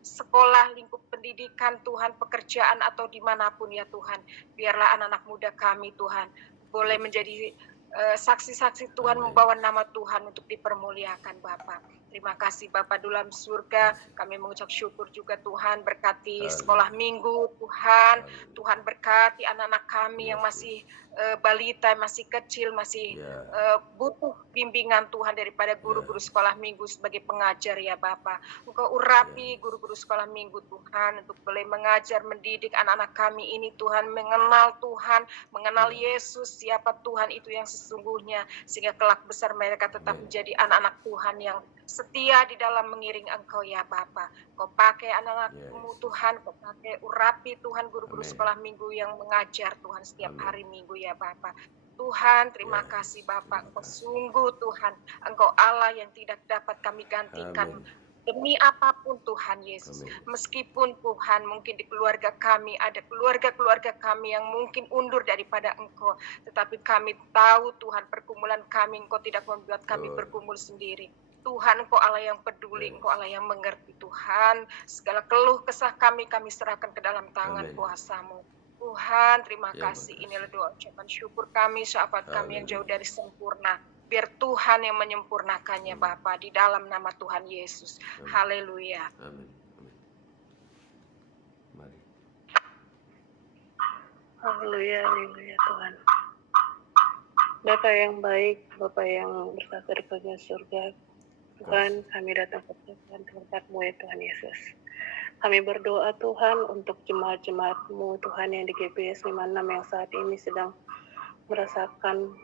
sekolah, lingkup pendidikan Tuhan, pekerjaan atau dimanapun ya Tuhan. Biarlah anak-anak muda kami Tuhan boleh menjadi saksi-saksi Tuhan, membawa nama Tuhan untuk dipermuliakan Bapa. Terima kasih Bapa dalam surga, kami mengucap syukur juga Tuhan, berkati sekolah minggu Tuhan. Tuhan berkati anak-anak kami yang masih balita, masih kecil, masih butuh bimbingan Tuhan daripada guru-guru sekolah minggu sebagai pengajar ya Bapa. Engkau urapi guru-guru sekolah minggu Tuhan untuk boleh mengajar, mendidik anak-anak kami ini Tuhan, mengenal Tuhan, mengenal Yesus, siapa Tuhan itu yang sesungguhnya, sehingga kelak besar mereka tetap menjadi anak-anak Tuhan yang setia di dalam mengiring Engkau ya Bapa. Kau pakai anak-anak-Mu Tuhan, Kau pakai urapi Tuhan guru-guru sekolah minggu yang mengajar Tuhan setiap hari minggu ya Bapa. Tuhan, terima kasih Bapa. Engkau sungguh Tuhan, Engkau Allah yang tidak dapat kami gantikan. Demi apapun Tuhan Yesus, meskipun Tuhan mungkin di keluarga kami ada keluarga-keluarga kami yang mungkin undur daripada Engkau, tetapi kami tahu Tuhan pergumulan kami, Engkau tidak membuat kami bergumul sendiri. Tuhan, Engkau Allah yang peduli, Engkau Allah yang mengerti Tuhan. Segala keluh kesah kami serahkan ke dalam tangan kuasa-Mu. Tuhan, terima kasih. Inilah doa ucapan syukur kami, syafaat kami yang jauh dari sempurna. Biar Tuhan yang menyempurnakannya Bapa di dalam nama Tuhan Yesus. Haleluya. Amin. Mari. Haleluya, haleluya Tuhan. Bapa yang baik, Bapa yang berkata di bagian surga, Tuhan, kami datang ke Tuhan tempat-Mu ya Tuhan Yesus. Kami berdoa Tuhan untuk jemaat-jemaat-Mu Tuhan yang di GBS 56 yang saat ini sedang merasakan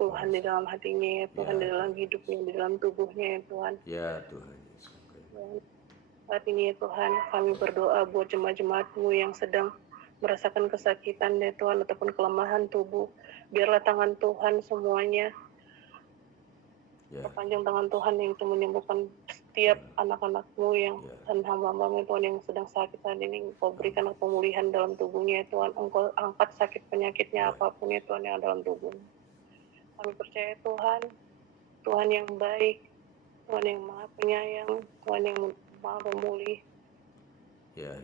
Tuhan di dalam hatinya ya Tuhan, di dalam hidupnya, di dalam tubuhnya ya Tuhan. Ya Tuhan. Saat ini ya Tuhan, kami berdoa buat jemaat-jemaat-Mu yang sedang merasakan kesakitan ya Tuhan, ataupun kelemahan tubuh. Biarlah tangan Tuhan semuanya, perpanjang tangan Tuhan yang itu menyembuhkan setiap anak-anak-Mu yang dan hamba-hamba-Mu Tuhan yang sedang sakit saat ini. Engkau berikan pemulihan dalam tubuhnya ya Tuhan. Engkau angkat sakit penyakitnya apapun ya Tuhan yang dalam tubuhnya. Kami percaya Tuhan, Tuhan yang baik, Tuhan yang maha penyayang, Tuhan yang maha pemulih. Ya,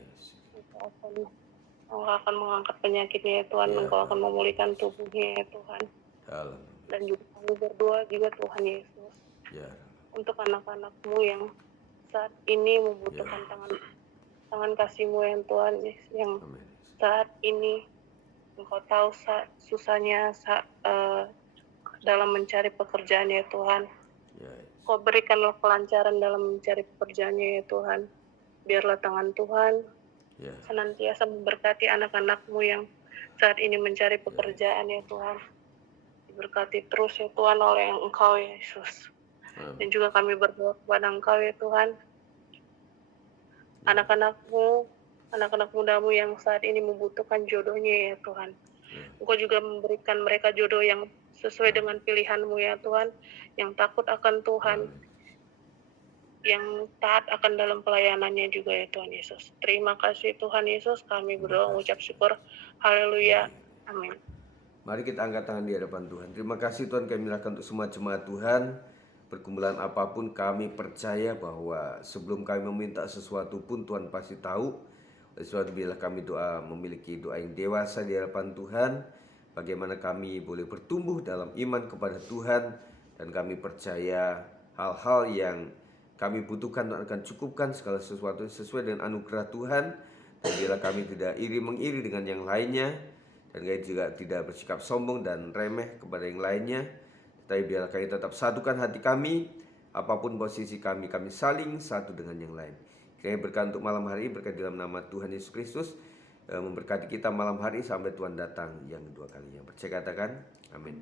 Engkau akan mengangkat penyakitnya ya Tuhan, Engkau akan memulihkan tubuhnya ya Tuhan. Dan juga kami berdoa juga Tuhan Yesus, untuk anak-anak-Mu yang saat ini membutuhkan tangan kasih-Mu ya Tuhan, yang saat ini Engkau tahu susahnya dalam mencari pekerjaan ya Tuhan. Kau berikanlah kelancaran dalam mencari pekerjaannya ya Tuhan. Biarlah tangan Tuhan senantiasa memberkati anak-anak-Mu yang saat ini mencari pekerjaan ya Tuhan. Diberkati terus ya Tuhan oleh Engkau ya Yesus. Dan juga kami berdoa kepada Engkau ya Tuhan. Anak-anak-Mu, anak-anak muda-Mu yang saat ini membutuhkan jodohnya ya Tuhan. Engkau juga memberikan mereka jodoh yang sesuai dengan pilihan-Mu ya Tuhan, yang takut akan Tuhan, yang taat akan dalam pelayanannya juga ya Tuhan Yesus. Terima kasih Tuhan Yesus, kami berdoa mengucap syukur. Haleluya. Amin. Mari kita angkat tangan di hadapan Tuhan. Terima kasih Tuhan, kami menyerahkan untuk semua jemaat Tuhan. Pergumulan apapun kami percaya bahwa sebelum kami meminta sesuatu pun Tuhan pasti tahu. Oleh sebab itu biarlah kami memiliki doa yang dewasa di hadapan Tuhan. Bagaimana kami boleh bertumbuh dalam iman kepada Tuhan. Dan kami percaya hal-hal yang kami butuhkan Tuhan akan cukupkan segala sesuatu sesuai dengan anugerah Tuhan. Dan biarlah kami tidak iri mengiri dengan yang lainnya. Dan kami juga tidak bersikap sombong dan remeh kepada yang lainnya. Tetapi biarlah kami tetap satukan hati kami. Apapun posisi kami saling satu dengan yang lain. Kami berkat untuk malam hari ini, berkat dalam nama Tuhan Yesus Kristus. Memberkati kita malam hari sampai Tuhan datang yang kedua kalinya. Percaya katakan amin.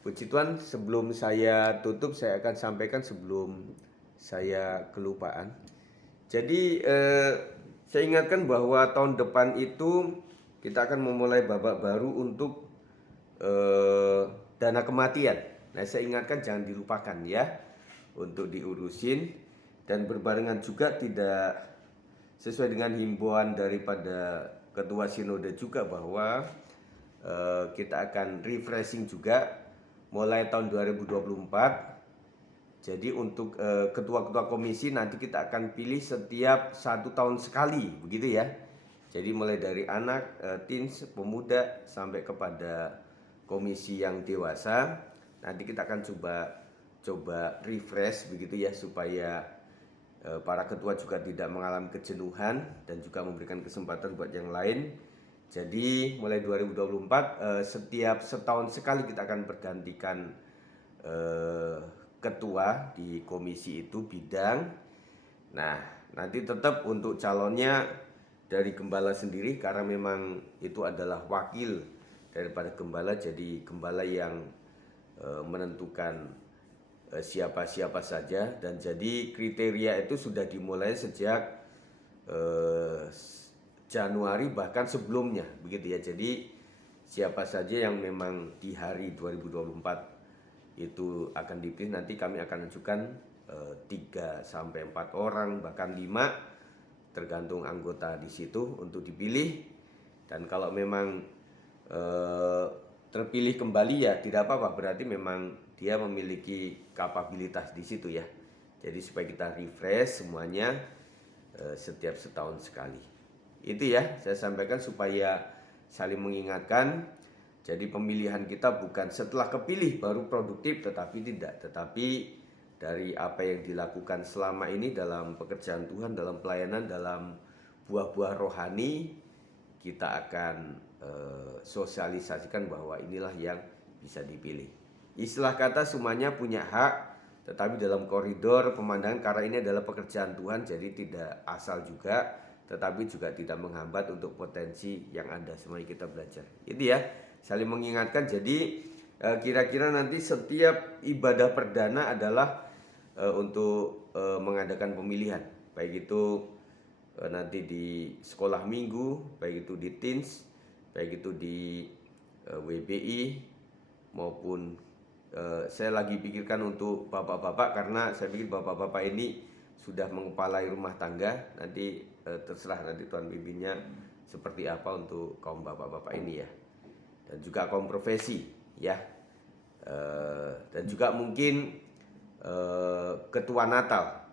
Puji Tuhan, sebelum saya tutup saya akan sampaikan sebelum saya kelupaan. Jadi saya ingatkan bahwa tahun depan itu kita akan memulai babak baru untuk dana kematian. Nah, saya ingatkan jangan dilupakan ya untuk diurusin, dan berbarengan juga tidak sesuai dengan himbauan daripada Ketua Sinode juga bahwa kita akan refreshing juga mulai tahun 2024. Jadi untuk ketua-ketua komisi nanti kita akan pilih setiap 1 tahun sekali, begitu ya. Jadi mulai dari anak, teens, pemuda sampai kepada komisi yang dewasa. Nanti kita akan coba refresh begitu ya, supaya para ketua juga tidak mengalami kejenuhan dan juga memberikan kesempatan buat yang lain. Jadi mulai 2024 setiap setahun sekali kita akan bergantikan ketua di komisi itu bidang. Nah, nanti tetap untuk calonnya dari gembala sendiri, karena memang itu adalah wakil daripada gembala. Jadi gembala yang menentukan siapa-siapa saja, dan jadi kriteria itu sudah dimulai sejak Januari bahkan sebelumnya begitu ya. Jadi siapa saja yang memang di hari 2024 itu akan dipilih, nanti kami akan ajukan 3 sampai 4 orang bahkan 5 tergantung anggota di situ untuk dipilih. Dan kalau memang terpilih kembali ya tidak apa-apa, berarti memang dia memiliki kapabilitas di situ ya. Jadi supaya kita refresh semuanya setiap setahun sekali. Itu ya saya sampaikan supaya saling mengingatkan. Jadi pemilihan kita bukan setelah kepilih baru produktif, tetapi tidak. Tetapi dari apa yang dilakukan selama ini dalam pekerjaan Tuhan, dalam pelayanan, dalam buah-buah rohani, kita akan sosialisasikan bahwa inilah yang bisa dipilih. Istilah kata semuanya punya hak, tetapi dalam koridor pemandangan, karena ini adalah pekerjaan Tuhan, jadi tidak asal juga, tetapi juga tidak menghambat untuk potensi yang ada. Semuanya kita belajar. Itu ya. Saling mengingatkan. Jadi kira-kira nanti setiap ibadah perdana adalah untuk mengadakan pemilihan, baik itu nanti di sekolah minggu, baik itu di teens, baik itu di WBI, maupun saya lagi pikirkan untuk bapak-bapak, karena saya pikir bapak-bapak ini sudah mengepalai rumah tangga. Nanti terserah nanti Tuhan pimpinnya seperti apa untuk kaum bapak-bapak ini ya. Dan juga kaum profesi ya, dan juga mungkin ketua Natal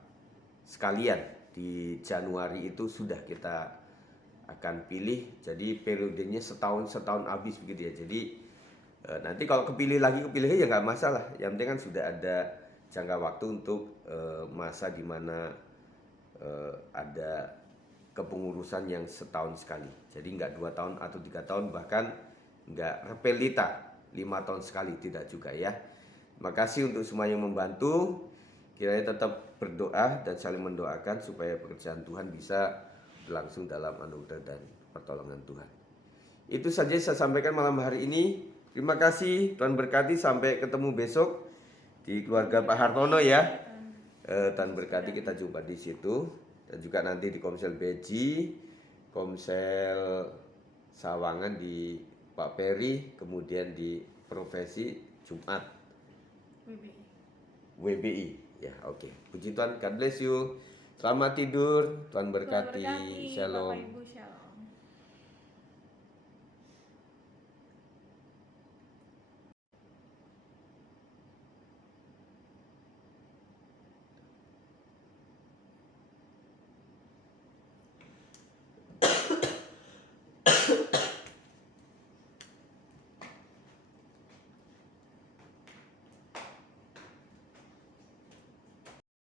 sekalian di Januari itu sudah kita akan pilih. Jadi periodenya setahun habis begitu ya. Jadi nanti kalau kepilih lagi ya nggak masalah. Yang penting kan sudah ada jangka waktu untuk masa di mana ada kepengurusan yang setahun sekali. Jadi nggak 2 tahun atau 3 tahun, bahkan nggak repelita 5 tahun sekali, tidak juga ya. Terima kasih untuk semua yang membantu. Kiranya tetap berdoa dan saling mendoakan supaya pekerjaan Tuhan bisa berlangsung dalam anugerah dan pertolongan Tuhan. Itu saja saya sampaikan malam hari ini. Terima kasih, Tuhan berkati. Sampai ketemu besok di keluarga Pak Hartono ya. Tuhan berkati, kita jumpa di situ. Dan juga nanti di Komsel Beji, Komsel Sawangan di Pak Peri, kemudian di Profesi Jumat WBI ya. Oke. Puji Tuhan, God bless you. Selamat tidur, Tuhan berkati. Shalom. Bapak Ibu, shalom.